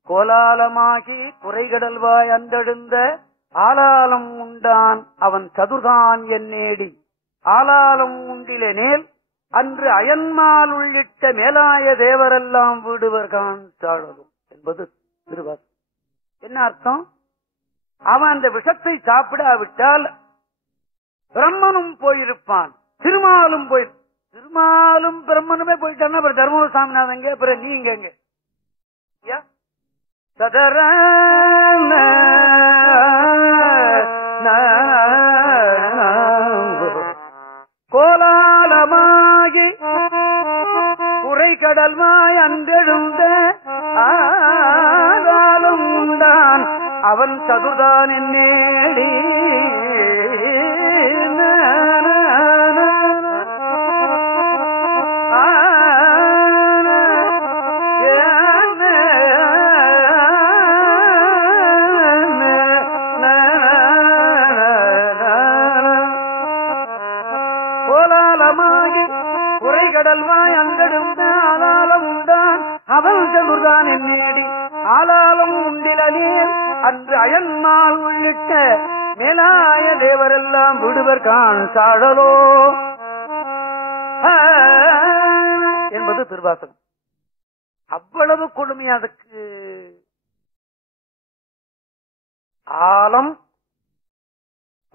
கோலாலமாகி குறைகடல்வாய் அந்தெழுந்த ஆலாலம் உண்டான் அவன் சதுர்தான் என்னேடி ஆலாலம் உண்டிலெனேல் அன்று அயன்மால் உள்ளிட்ட மேலாய தேவரெல்லாம் வீடுவர்கான் சாழலும் என்பது திருவாசகம். என்ன அர்த்தம்? அவன் அந்த விஷத்தை சாப்பிடாவிட்டால் பிரம்மனும் போயிருப்பான், திருமாலும் திருமாலும் பிரம்மனுமே போயிட்டான்னா அப்புறம் தர்மபுர சாமிநாதங்க, அப்புறம் நீங்க எங்க? சதர கோலாலமாகி குறைகடல்மாய் அன்றெழுந்த ஆதாலும் உண்டான் அவன் சதுர்தான் என்னேடி கோலாலமாகி குறைகடல்வாய் அங்கெழுந்த ஆலாலம் உண்டான் அவன் சதுர்தான் என்னேடி ஆலாலம் உண்டிலனேல் அன்று அயன்மால் உள்ளிட்ட மேலாய தேவரெல்லாம் விடுவர் காண் சாழலோ என்பது திருவாசகம். அவ்வளவு கொடுமை. அதுக்கு ஆலம்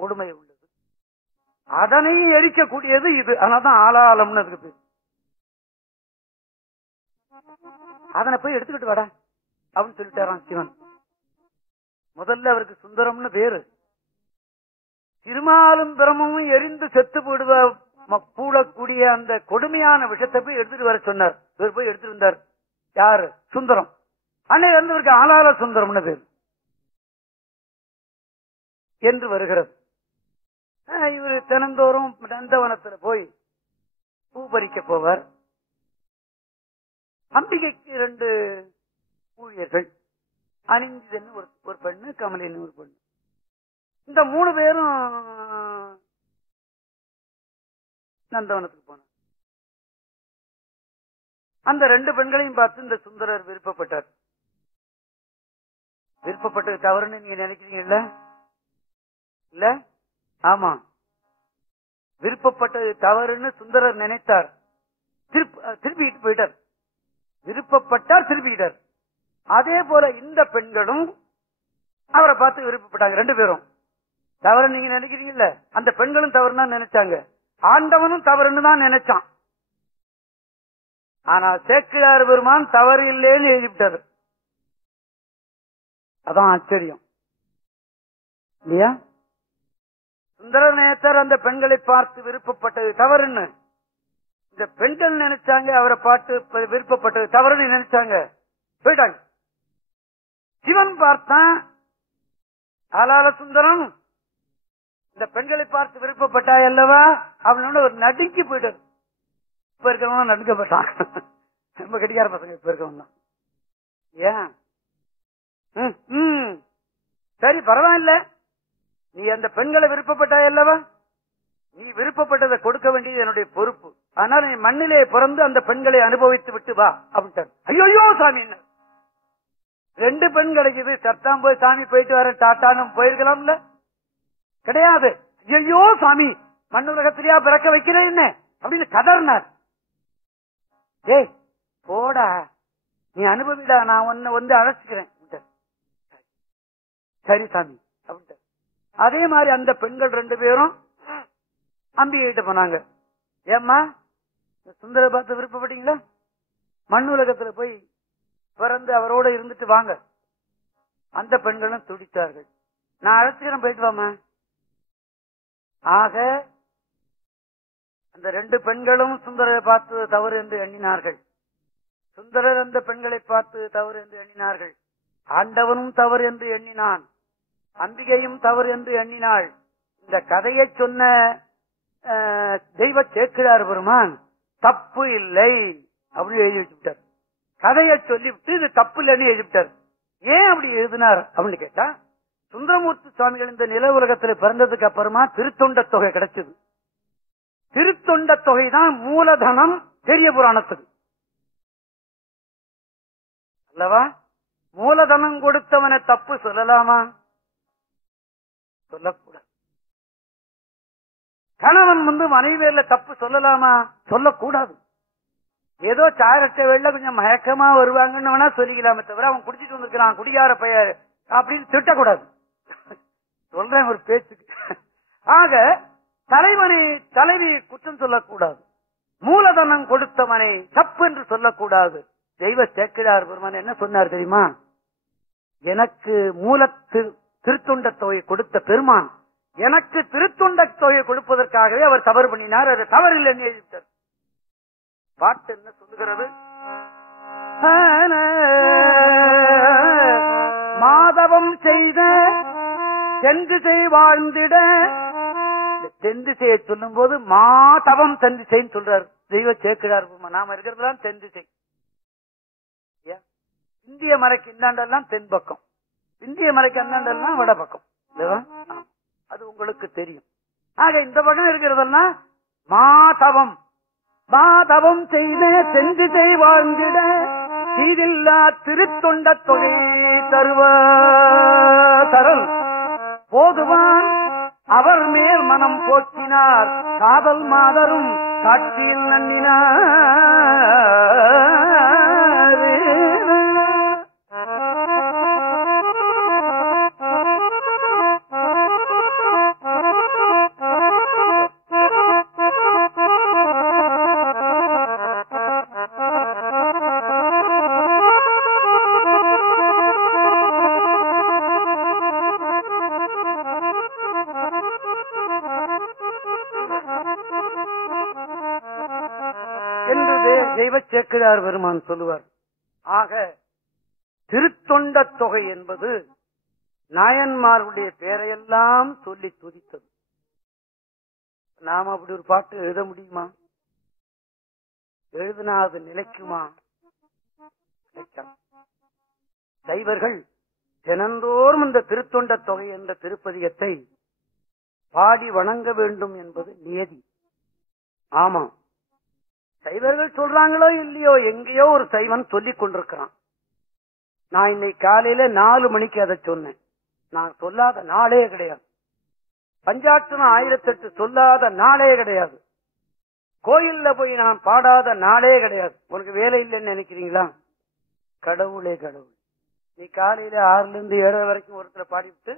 கொடுமை உள்ளது. அதனை எரிக்கக்கூடியது இது. அதனால்தான் ஆலாலம்னு இருக்குது. அதனை போய் எடுத்துக்கிட்டு வாடா அப்படின்னு சொல்லிட்டாராம் சிவன். முதல்ல அவருக்கு சுந்தரம்னு பேரு. திருமாலும் பிரமும் எரிந்து செத்து போடுவ கூடக்கூடிய அந்த கொடுமையான விஷத்தை போய் எடுத்துட்டு வர சொன்னார். இவர் போய் எடுத்துட்டு வந்தார். யாரு? சுந்தரம். அன்னை இருந்தவருக்கு ஆளால சுந்தரம்னு பேரு என்று வருகிறது. இவர் தினந்தோறும் நந்தவனத்துல போய் பூ பறிக்க போவார். அம்பிகைக்கு 2 ஊழியர்கள், அனிந்தின்னு ஒரு பெண்ணு, கமலின்னு ஒரு பெண்ணு. இந்த 3 பேரும் நந்தவனத்துக்கு போனார். அந்த 2 பெண்களையும் பார்த்து இந்த சுந்தரர் விருப்பப்பட்டார். விருப்பப்பட்டது தவறுன்னு நீங்க நினைக்கிறீங்கல்ல? இல்ல, ஆமா, விருப்பப்பட்டது தவறுன்னு சுந்தரர் நினைத்தார். திருப்பிட்டு போயிட்டார். விருப்பப்பட்டார், திருப்பிட்டார். அதே போல இந்த பெண்களும் அவரை பார்த்து விருப்பப்பட்டாங்க. 2 பேரும் தவறு நீங்க நினைக்கிறீங்கல்ல, அந்த பெண்களும் தவறுனா நினைச்சாங்க. ஆண்டவனும் தவறுன்னு தான் நினைச்சான். ஆனா சேக்கிழார் பெருமான் தவறு இல்லைன்னு எழுதிவிட்டாரு. அதான் ஆச்சரியம் இல்லையா? சுந்தரநேசர் அந்த பெண்களை பார்த்து விருப்பப்பட்டது தவறுன்னு இந்த பெண்கள் நினைச்சாங்க. அவரை பார்த்து விருப்பப்பட்டது தவறுன்னு நினைச்சாங்க, போயிட்டாங்க. சிவன் பார்த்தான், ஆளால சுந்தரம் இந்த பெண்களை பார்த்து விருப்பப்பட்டாய் அல்லவா, அவனோட ஒரு நடுங்கி போயிட்டார். இப்ப இருக்கிறவங்க நடுக்கப்பட்டான். ரொம்ப கெட்டிக்கார பசங்க இப்ப இருக்கவங்க. ஏன்? சரி, பரவாயில்ல, நீ அந்த பெண்களை விருப்பப்பட்டாய் அல்லவா, நீ விருப்பப்பட்டதை கொடுக்க வேண்டியது என்னுடைய பொறுப்பு. ஆனால் நீ மண்ணிலே பிறந்து அந்த பெண்களை அனுபவித்து விட்டு வா அப்படின்ட்டார். ஐயோ சாமி, 2 பெண் கிடைக்குது, சத்தாம் போய் சாமி போயிட்டு வர டாட்டானும் போயிருக்கலாம்ல? கிடையாது. ஐயோ சாமி, மண் உலகத்திலேயா பிறக்க வைக்கிறேன் என்ன அப்படின்னு கதறினார். ஏய் போடா, நீ அனுபவிடா, நான் உன்னை வந்து அழைச்சுக்கிறேன். சரி சாமி அப்படின்ட்டு. அதே மாதிரி அந்த பெண்கள் 2 பேரும் அம்பிகிட்ட போனாங்க. ஏம்மா, சுந்தர பார்த்து விருப்பப்பட்டீங்களா? மண் உலகத்துல போய் பிறந்து அவரோட இருந்துட்டு வாங்க. அந்த பெண்களும் துடித்தார்கள். நான் அழைச்சுக்கிறேன், போயிட்டு வாமா. ஆக அந்த 2 பெண்களும் சுந்தரரை பார்த்து தவறு என்று எண்ணினார்கள். சுந்தரர் அந்த பெண்களை பார்த்து தவறு என்று எண்ணினார்கள். ஆண்டவனும் தவறு என்று எண்ணினான், அம்பிகையும் தவறு என்று எண்ணினாள். இந்த கதையை சொன்ன தெய்வ சேக்கிழார் பெருமான் தப்பு இல்லை அப்படின்னு எழுதி வச்சுட்டார். கதையை சொல்லிவிட்டு இது தப்பு இல்லைன்னு எழுதிவிட்டார். ஏன் அப்படி எழுதினார் அப்படின்னு கேட்டா, சுந்தரமூர்த்தி சுவாமிகள் இந்த நில உலகத்தில் பிறந்ததுக்கு அப்புறமா திருத்தொண்ட தொகை கிடைச்சது. திருத்தொண்ட தொகை தான் மூலதனம் பெரிய புராணத்துக்கு அல்லவா? மூலதனம் கொடுத்தவனை தப்பு சொல்லலாமா? சொல்லக்கூடாது. கணவன் மனைவியில தப்பு சொல்லலாமா? சொல்லக்கூடாது. ஏதோ சாரட்ட வேலை கொஞ்சம் மயக்கமா வருவாங்கன்னு வேணா சொல்லிக்கலாமே தவிர, அவன் குடிச்சிட்டு வந்திருக்கிறான் குடியார பையன் அப்படின்னு திட்டக்கூடாது. சொல்றேன் ஒரு பேச்சுக்கு. ஆக தலைவி குற்றம் சொல்லக்கூடாது. மூலதனம் கொடுத்தவனை தப்பு என்று சொல்லக்கூடாது. தெய்வ சேக்கிழார் பெருமான் என்ன சொன்னார் தெரியுமா? எனக்கு திருத்தொண்ட தொகை கொடுத்த பெருமான் எனக்கு திருத்தொண்ட தொகை கொடுப்பதற்காகவே அவர் தவறு பண்ணினார், அது தவறு இல்லைன்னு எழுதிட்டார். பாட்டு என்ன சொல்லுகிறது? மாதவம் செய்த தென்திசை வாழ்ந்திட. தென்திசையை சொல்லும் போது மாதவம் தென்திசைன்னு சொல்றாரு தெய்வ சேக்கிழார் பெருமான். நாம இருக்கிறதுலாம் தென்திசை. இந்திய மலைக்கு இந்தாண்டெல்லாம் தென் பக்கம், இந்திய மலைக்கு அந்தாண்டெல்லாம் வட பக்கம். அது உங்களுக்கு தெரியும். ஆக இந்த பக்கம் இருக்கிறதெல்லாம் மாதவம். மாதவம் செய்த தென்திசை வாழ்ந்திட தீதில்லா திருத்தொண்ட தொகை தருவரல் போதுவான் அவர் மேல் மனம் போக்கினார் காதல் மாதரும் காட்சியில் நன்னினார். சேக்கிழார் பெருமான் சொல்லுவார். ஆக திருத்தொண்ட தொகை என்பது நாயன்மார்களுடைய பெயரையெல்லாம் சொல்லி துதித்தது. நாம அப்படி ஒரு பாட்டு எழுத முடியுமா? எழுதினா அது நிலைக்குமா? சைவர்கள் தினந்தோறும் இந்த திருத்தொண்ட தொகை என்ற திருப்பதிகத்தை பாடி வணங்க வேண்டும் என்பது நியதி. ஆமா, சைவர்கள் சொல்றாங்களோ இல்லையோ, எங்கேயோ ஒரு சைவன் சொல்லிக் கொண்டிருக்கிறான். நான் இன்னைக்கு காலையில 4 மணிக்கு அதை சொன்னேன். நான் சொல்லாத நாளே கிடையாது. பஞ்சாட்சரம் 1008 சொல்லாத நாளே கிடையாது. கோயில்ல போய் நான் பாடாத நாளே கிடையாது. உனக்கு வேலை இல்லைன்னு நினைக்கிறீங்களா? கடவுளே கடவுள். நீ காலையில 6 to 7 வரைக்கும் ஒருத்தர் பாடிவிட்டு